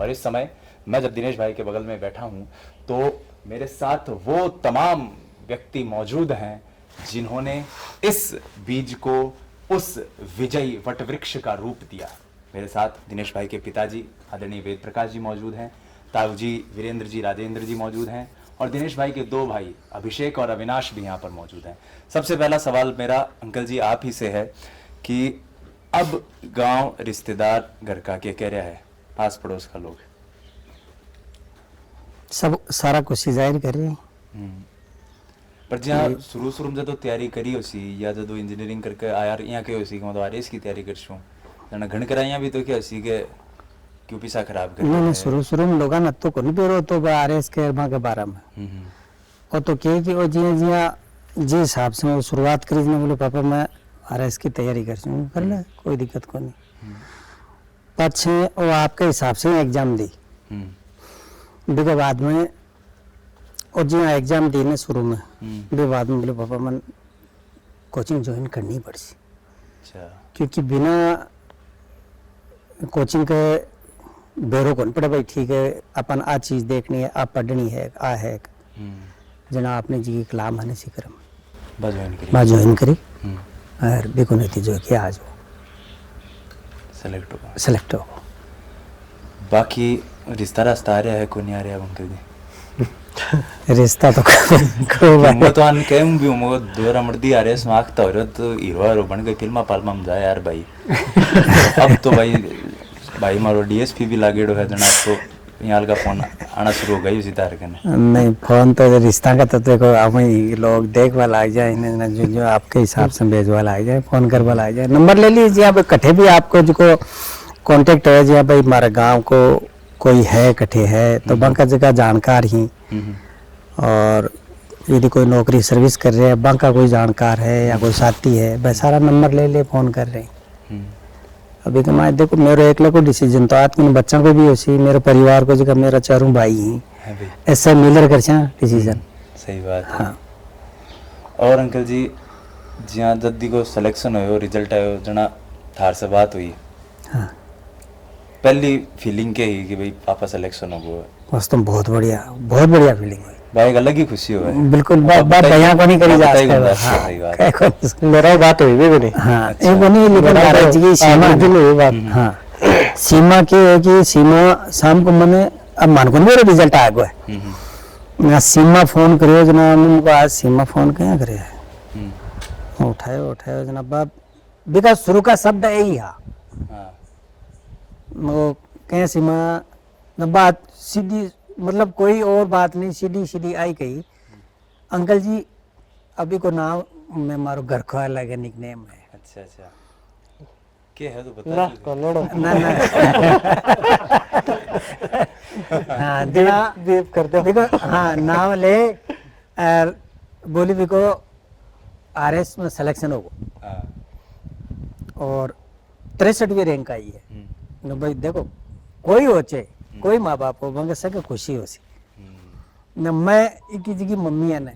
और इस समय मैं जब दिनेश भाई के बगल में बैठा हूं तो मेरे साथ वो तमाम व्यक्ति मौजूद हैं जिन्होंने इस बीज को उस विजयी वटवृक्ष का रूप दिया। मेरे साथ दिनेश भाई के पिताजी आदरणीय वेद प्रकाश जी मौजूद हैं, ताऊ जी वीरेंद्र जी राजेंद्र जी मौजूद हैं और दिनेश भाई के दो भाई अभिषेक और अविनाश भी यहाँ पर मौजूद हैं। सबसे पहला सवाल मेरा अंकल जी आप ही से है कि अब गांव रिश्तेदार घर का क्या कह रहा है, आस पड़ोस का लोग सब सारा कुछ जाहिर कर रहे हैं। पर जहाँ शुरू में जो तैयारी करी होसी या जो इंजीनियरिंग करके आयार यहाँ के होसी मतलब आरएस की तैयारी करशूं जना घण कराइया भी तो क्या होसी के क्यों पीसा खराब कर नहीं शुरू में लोग न तो कोनी पेरो तो आरएस के के बारे में और तो के कि ओ जी हिसाब से वो शुरुआत करी ने बोले पापा मैं आरएस की तैयारी कर ले कोई दिक्कत को नहीं। पछे वो आपके हिसाब से एग्जाम दी बिके बाद में और जी एग्जाम दी ने शुरू में बे बाद में बोले पापा मन कोचिंग ज्वाइन करनी पड़सी। अच्छा क्योंकि बिना कोचिंग के बेरो कौन पड़े भाई ठीक है अपन आ चीज देखनी है आ पढ़नी है आ है जना आपने जी कलाम है सीकर बा ज्वाइन करी और बिको नतीजो कि आज सेलेक्ट हो बाकी रिश्ता रास्ता आ रहा है को नहीं आ रहा अंकल जी रिश्ता तो मैं तो अन कहूं भी मो दोरा मर्दी आ रहे समाख्ता हो रहा तो हीरो बन गई फिल्मा पालमा में जाए यार भाई। अब तो भाई मारो डीएसपी भी लागेड़ो है जना तो यहाँ का फोन आना शुरू हो गई उसी तार के नहीं फोन तो रिश्ता का तो देखो आप लोग देखवा लग जाए इन्हें जो आपके हिसाब से भेजवा लग जाए फोन करवा लग जाए नंबर ले लीजिए आप कट्ठे भी आपको जो कांटेक्ट है जी भाई हमारे गांव को कोई है कट्ठे है तो बांका जगह जानकार ही और यदि कोई नौकरी सर्विस कर रहे हैं बांका कोई जानकार है या कोई साथी है भाई सारा नंबर ले फोन कर रहे हैं। अभी तो मैं देखो मेरे एकले को डिसीजन तो आज के बच्चों को भी होसी मेरे परिवार को जगह मेरा चारों भाई ही ऐसा मिलर कर डिसीजन सही बात है। हाँ। और अंकल जी जिया जद्दी को सिलेक्शन हो रिजल्ट आयो जना थार से बात हुई हाँ। पहली फीलिंग क्या ही कि भाई पापा सिलेक्शन हो गया वास्तव बहुत बढ़िया फीलिंग हुई भाई अलग ही खुशी हो है बिल्कुल बात यहाँ को नहीं करी जा सकती मेरा बात हुई भी नहीं हाँ एक बनी लेकिन महाराज जी की सीमा हुई बात हाँ सीमा की है कि सीमा शाम को मैंने अब मान को मेरा रिजल्ट आ गया है मैं सीमा फोन करियो जनाब उनको आज सीमा फोन क्या करे है उठाए जनाब बिकॉज शुरू का शब्द यही है वो कह सीमा बात सीधी मतलब कोई और बात नहीं सीधी आई कही अंकल जी अभी को नाम मैं मारो घर को अलग निकनेम है। अच्छा क्या है तो बता ना हाँ देव करते देखो हाँ नाम ले और बोली भी को आरएस में सिलेक्शन होगा और 63वीं रैंक आई है भाई देखो कोई होचे कोई माँ बाप हो मगर सके खुशी हो सी न मैं एक जगह मम्मी है ने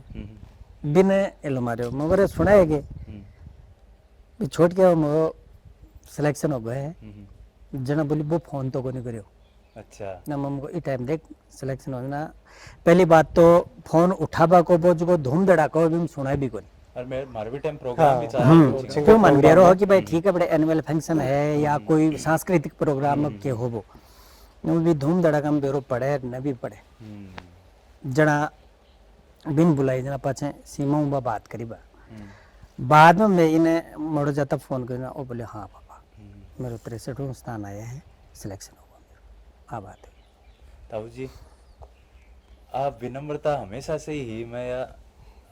बिन एलो मारे मगर सुना है कि छोट के वो सिलेक्शन हो गए जना बोली वो फोन तो को नहीं करियो। अच्छा ना मम्मी को इस टाइम देख सिलेक्शन होना पहली बात तो फोन उठाबा को वो जो धूम धड़ाका भी सुना भी कोई और मारे भी टाइम प्रोग्राम भी चल रहा है क्यों मन बेरो हो कि भाई ठीक है बड़े एनुअल फंक्शन है या कोई सांस्कृतिक प्रोग्राम के हो वो भी धूम धड़ाका में बेरो पड़े न भी पड़े जना बिन बुलाई जना पाछे सीमा उबा बात करी बा बाद में मैं इन्हें मोड़ो जाता फोन करना वो बोले हाँ पापा मेरे 63वां स्थान आया है सिलेक्शन होगा मेरा हाँ बात है। ताऊ जी आप विनम्रता हमेशा से ही मैं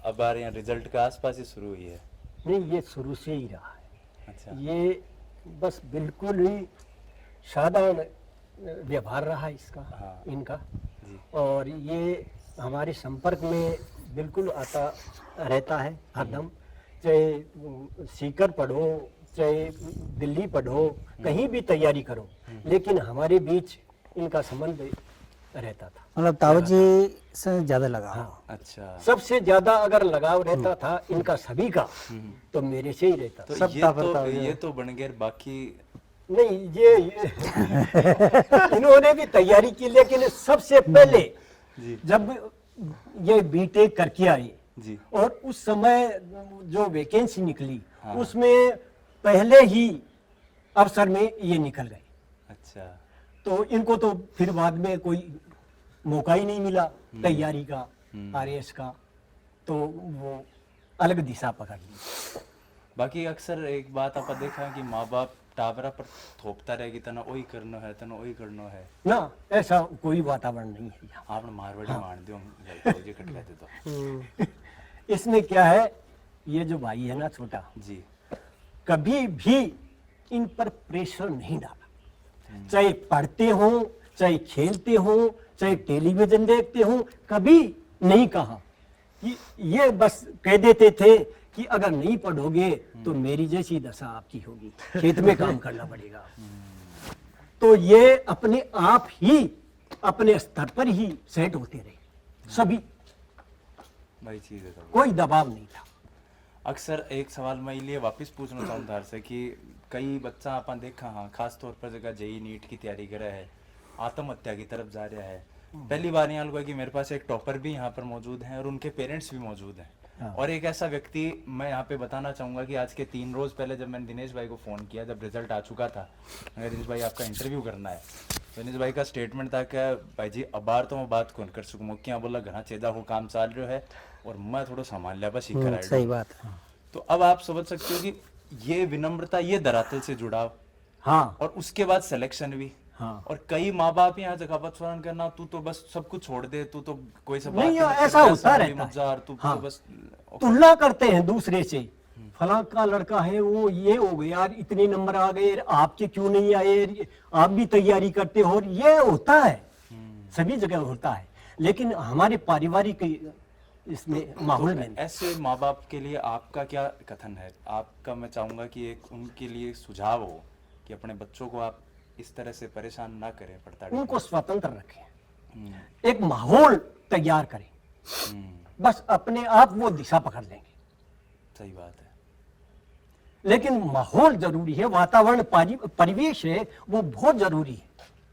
अब आ रहे हैं रिजल्ट के आसपास ही शुरू हुई है नहीं ये शुरू से ही रहा है। अच्छा ये बस बिल्कुल ही साधारण व्यवहार रहा इसका, हाँ। इनका, जी। और ये हमारे संपर्क में बिल्कुल आता रहता है हरदम। चाहे सीकर पढ़ो, चाहे दिल्ली पढ़ो, कहीं भी तैयारी करो, लेकिन हमारे बीच इनका संबंध रहता था। मतलब ताऊ जी से ज्यादा लगा। हाँ, अच्छा, सबसे ज्यादा अगर लगाव रहता था इनका सभी का, तो मेरे से ही रहता तो था। ये तो बन गए, बाकी नहीं, ये इन्होंने भी तैयारी की, लेकिन सबसे पहले जी जब ये बीटेक करके आए जी और उस समय जो वैकेंसी निकली, हाँ। उसमें पहले ही अवसर में ये निकल गए। अच्छा, तो इनको तो फिर बाद में कोई मौका ही नहीं मिला तैयारी का, आरएएस का, तो वो अलग दिशा पकड़ ली। बाकी अक्सर एक बात आप देखा है कि माँ बाप टावरा पर थोपता रहेगी, तना वही करना है, तना वही करना है। ना, ऐसा कोई वातावरण नहीं है यहाँ। आपने मारवाड़ी मान दो जी कट कहते तो इसमें क्या है, ये जो भाई है ना छोटा, जी कभी भी इन पर प्रेशर नहीं डाला। चाहे पढ़ते हो, चाहे खेलते हो, चाहे टेलीविजन देखते हो, कभी नहीं कहा कि ये बस कह देते थे कि अगर नहीं पढ़ोगे तो मेरी जैसी दशा आपकी होगी, खेत में काम करना पड़ेगा। तो ये अपने आप ही अपने स्तर पर ही सेट होते रहे, सभी, भाई चीज है तो कोई दबाव नहीं था। अक्सर एक सवाल मैं लिए वापस पूछना चाहूँ धार से कि कई बच्चा अपन देखा, हाँ, खास तौर पर जगह जेई नीट की तैयारी कर रहा है, आत्महत्या की तरफ जा रहा है। पहली बार यहाँ लगा कि मेरे पास एक टॉपर भी यहाँ पर मौजूद हैं और उनके पेरेंट्स भी मौजूद हैं। और एक ऐसा व्यक्ति मैं यहाँ पे बताना चाहूंगा कि आज के 3 रोज पहले जब मैंने दिनेश भाई को फोन किया, जब रिजल्ट आ चुका था, अगर दिनेश भाई आपका इंटरव्यू करना है, तो दिनेश भाई का स्टेटमेंट था कि भाई जी अब बार तो मैं बात कौन कर सकूँ, क्या बोला घना चेजा हो काम चल रहा है और मैं थोड़ा संभाल लिया बस ही करा। सही बात है। तो अब आप समझ सकते हो कि ये विनम्रता, ये धरातल से जुड़ाव, हाँ, और उसके बाद सिलेक्शन भी। हाँ। और कई माँ बाप यहाँ जगह पर स्वर्ण करना, तू तो बस सब कुछ छोड़ दे, तू तो कोई सब नहीं, ऐसा होता रहता है। तू हाँ। तो बस तुलना करते हैं दूसरे से, फलां का लड़का है वो ये हो गया यार, इतने नंबर आ गए, आपके क्यों नहीं आए, आप भी तैयारी करते हो, और ये होता है, सभी जगह होता है। लेकिन हमारे पारिवारिक इसमें माहौल में ऐसे माँ बाप के लिए आपका क्या कथन है? आपका मैं चाहूंगा कि एक उनके लिए सुझाव हो कि अपने बच्चों को आप इस तरह से परेशान ना करें, पड़ता उनको स्वतंत्र रखें, एक माहौल तैयार करें, बस अपने आप वो दिशा पकड़ लेंगे। सही बात है। लेकिन माहौल जरूरी है, वातावरण, परिवेश है, वो बहुत जरूरी है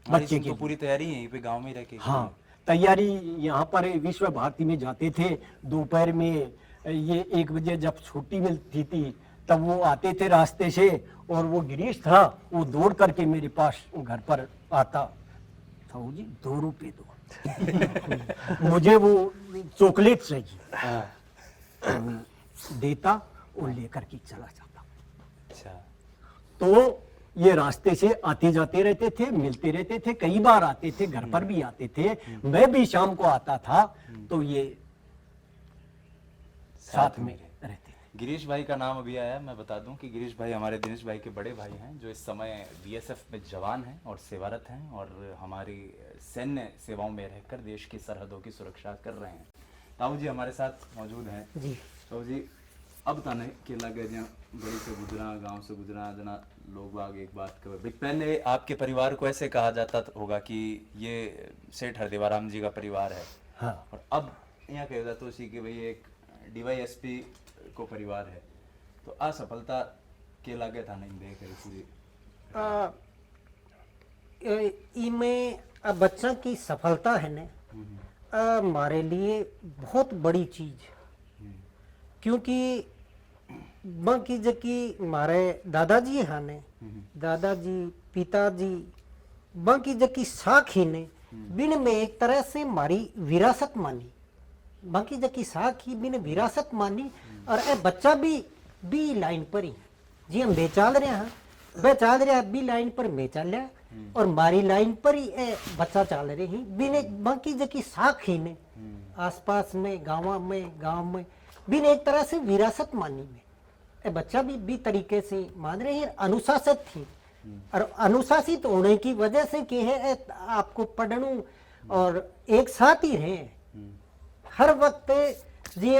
बच्चे के तो पूरी तैयारी है यहीं पे गांव में रह के। हाँ, तैयारी यहाँ पर विश्व भारती में जाते थे, दोपहर में ये 1 बजे जब छुट्टी मिलती थी तब वो आते थे रास्ते से, और वो गिरीश था, वो दौड़ करके मेरे पास घर पर आता था, जी 2 रुपए दो मुझे वो चॉकलेट चाहिए, तो देता और लेकर के चला जाता। अच्छा, तो ये रास्ते से आते जाते रहते थे, मिलते रहते थे, कई बार आते थे, घर पर भी आते थे, मैं भी शाम को आता था, तो ये साथ में रहते थे। गिरीश भाई का नाम अभी आया, मैं बता दूं कि गिरीश भाई हमारे दिनेश भाई के बड़े भाई हैं, जो इस समय बीएसएफ में जवान हैं और सेवारत हैं और हमारी सैन्य सेवाओं में रहकर देश की सरहदों की सुरक्षा कर रहे हैं। ताऊ जी हमारे साथ मौजूद हैं। जी। ताऊ जी, अब ताने के लगे जहाँ बड़ी से गुजरा, गांव से गुजरा, जना लोग बाग एक बात कर, पहले आपके परिवार को ऐसे कहा जाता होगा कि ये सेठ हरदेवाराम जी का परिवार है। हाँ। और अब यहाँ कहा जाता है कि भाई एक डीवाईएसपी को परिवार है, तो असफलता के लगे था नहीं देख रही पूरी। इनमें बच्चा की सफलता है ने हमारे लिए बहुत बड़ी चीज, क्योंकि बाकी जकी हमारे दादाजी हैं ने, दादाजी पिताजी बाकी जकी साख ही ने बिन में एक तरह से हमारी विरासत मानी, बाकी जकी साख ही बिन विरासत मानी, और ए बच्चा भी लाइन पर ही जी हम बेचाल रहे हैं, वे चल रहा बी लाइन पर मैं चल रहा और मारी लाइन पर ही ए बच्चा चल रहे ही बिन बाकी जकी साख ही ने आसपास में गाँव में बिन एक तरह से विरासत मानी में ए बच्चा भी तरीके से मान रहे हैं, अनुशासित थी और अनुशासित होने की वजह से क्या है, आपको पढ़नू और एक साथ ही रहे हर वक्त। जी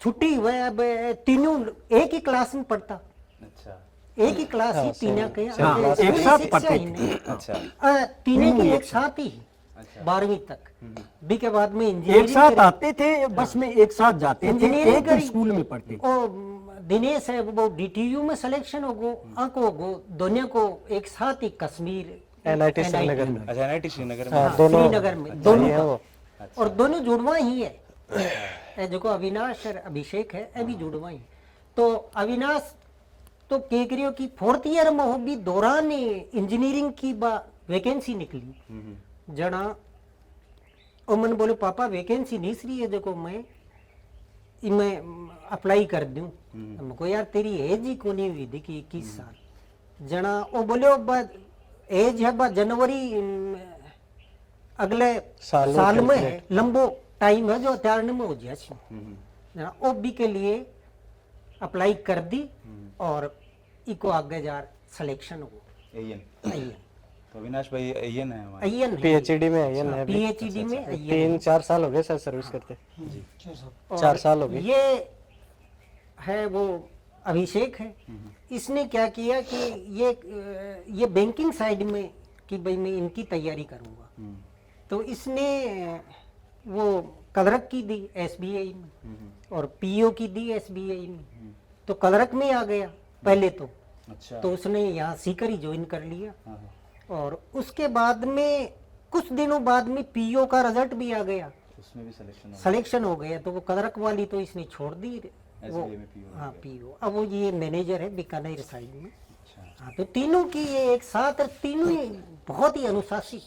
छुट्टी हुए, अब तीनों एक ही क्लास में पढ़ता, अच्छा एक ही क्लास ही तीनों के हाँ, एक साथ पढ़ते थे। अच्छा तीनों के एक साथ ही 12वीं तक। बी के बाद में एक इंजीनियरिंग साथ आते थे, बस में एक साथ जाते थे, इंजीनियरिंग एक ही करी। स्कूल में पढ़ते। ओ दिनेश है वो DTU में सिलेक्शन हो गो, आंको गो दोनों को एक साथ ही कश्मीर NIT श्रीनगर में। अच्छा NIT श्रीनगर में। हाँ, दोनों श्रीनगर में दोनों है का। वो। और दोनों जुड़वा ही है। ए देखो अविनाश और अभिषेक है, ये भी जुड़वा ही। तो अविनाश तो केकरियो की 4th ईयर में हो भी दौरान इंजीनियरिंग की वैकेंसी निकली जना। और मैंने बोले पापा वैकेंसी नहीं रही है, देखो मैं अप्लाई कर दूं। हमको यार तेरी एज ही कोनी हुई थी कि 21 साल जना। वो बोले एज है जनवरी अगले साल में है, लंबो टाइम है जो त्यार में हो जाए। ओ बी के लिए अप्लाई कर दी और इको आगे जा सिलेक्शन हो AN। तो अविनाश भाई AN है हमारे। अयन PhD में AN है। PhD में अय्यन। 3-4 साल हो गए सर सर्विस करते। 4 साल हो गए। ये है वो अभिषेक है, इसने क्या किया कि ये बैंकिंग साइड में कि भाई मैं इनकी तैयारी करूंगा। तो इसने वो कलरक की दी SBI में और PO की दी SBI में। तो कलरक में आ गया पहले तो। अच्छा। तो उसने यहाँ सीकर ही ज्वाइन कर लिया। और उसके बाद में कुछ दिनों बाद में PO का रिजल्ट भी आ गया, उसमें भी सिलेक्शन हो गया। तो वो कलरक वाली तो इसने छोड़ दी वो। SBI में PO हाँ PO। अब वो ये मैनेजर है बीकानेर साइड में। अच्छा। हाँ तो तीनों की ये एक साथ, और तीनों ही बहुत ही अनुशासित,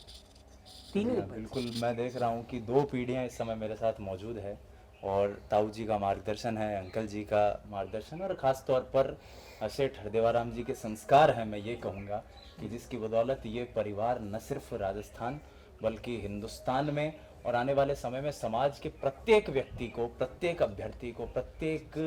तीनों ही बिल्कुल मैं देख रहा हूँ कि 2 पीढ़ियाँ इस समय मेरे साथ मौजूद है और ताऊ जी का मार्गदर्शन है, अंकल जी का मार्गदर्शन, और ख़ास तौर पर सेठ हरदेवाराम जी के संस्कार हैं। मैं ये कहूँगा कि जिसकी बदौलत ये परिवार न सिर्फ राजस्थान बल्कि हिंदुस्तान में और आने वाले समय में समाज के प्रत्येक व्यक्ति को, प्रत्येक अभ्यर्थी को, प्रत्येक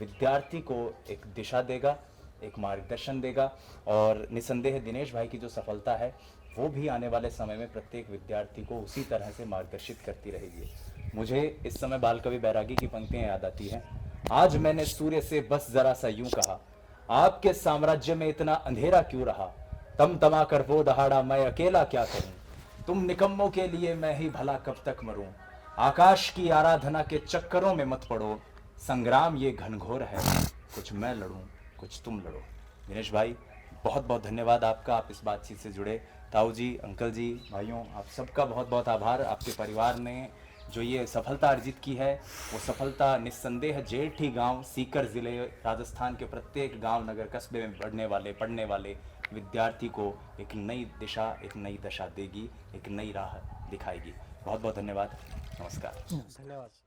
विद्यार्थी को एक दिशा देगा, एक मार्गदर्शन देगा। और निसंदेह दिनेश भाई की जो सफलता है वो भी आने वाले समय में प्रत्येक विद्यार्थी को उसी तरह से मार्गदर्शित करती रहेगी। मुझे इस समय बाल कवि बैरागी की पंक्तियां याद आती हैं। आज मैंने सूर्य से बस जरा सा यूं कहा, आपके साम्राज्य में इतना अंधेरा क्यों रहा, तमा कर वो दहाड़ा मैं अकेला क्या करूं, तुम निकम्मों के लिए मैं ही भला कब तक मरूं, आकाश की आराधना के चक्करों में मत पड़ो, संग्राम ये घनघोर है, कुछ मैं लड़ूं कुछ तुम लड़ो। दिनेश भाई बहुत बहुत धन्यवाद आपका, आप इस बातचीत से जुड़े। ताऊ जी, अंकल जी, भाइयों, आप सबका बहुत बहुत आभार। आपके परिवार ने जो ये सफलता अर्जित की है वो सफलता निस्संदेह जेठी गांव सीकर ज़िले राजस्थान के प्रत्येक गांव नगर कस्बे में पढ़ने वाले विद्यार्थी को एक नई दिशा, एक नई दशा देगी, एक नई राह दिखाएगी। बहुत बहुत धन्यवाद। नमस्कार। धन्यवाद।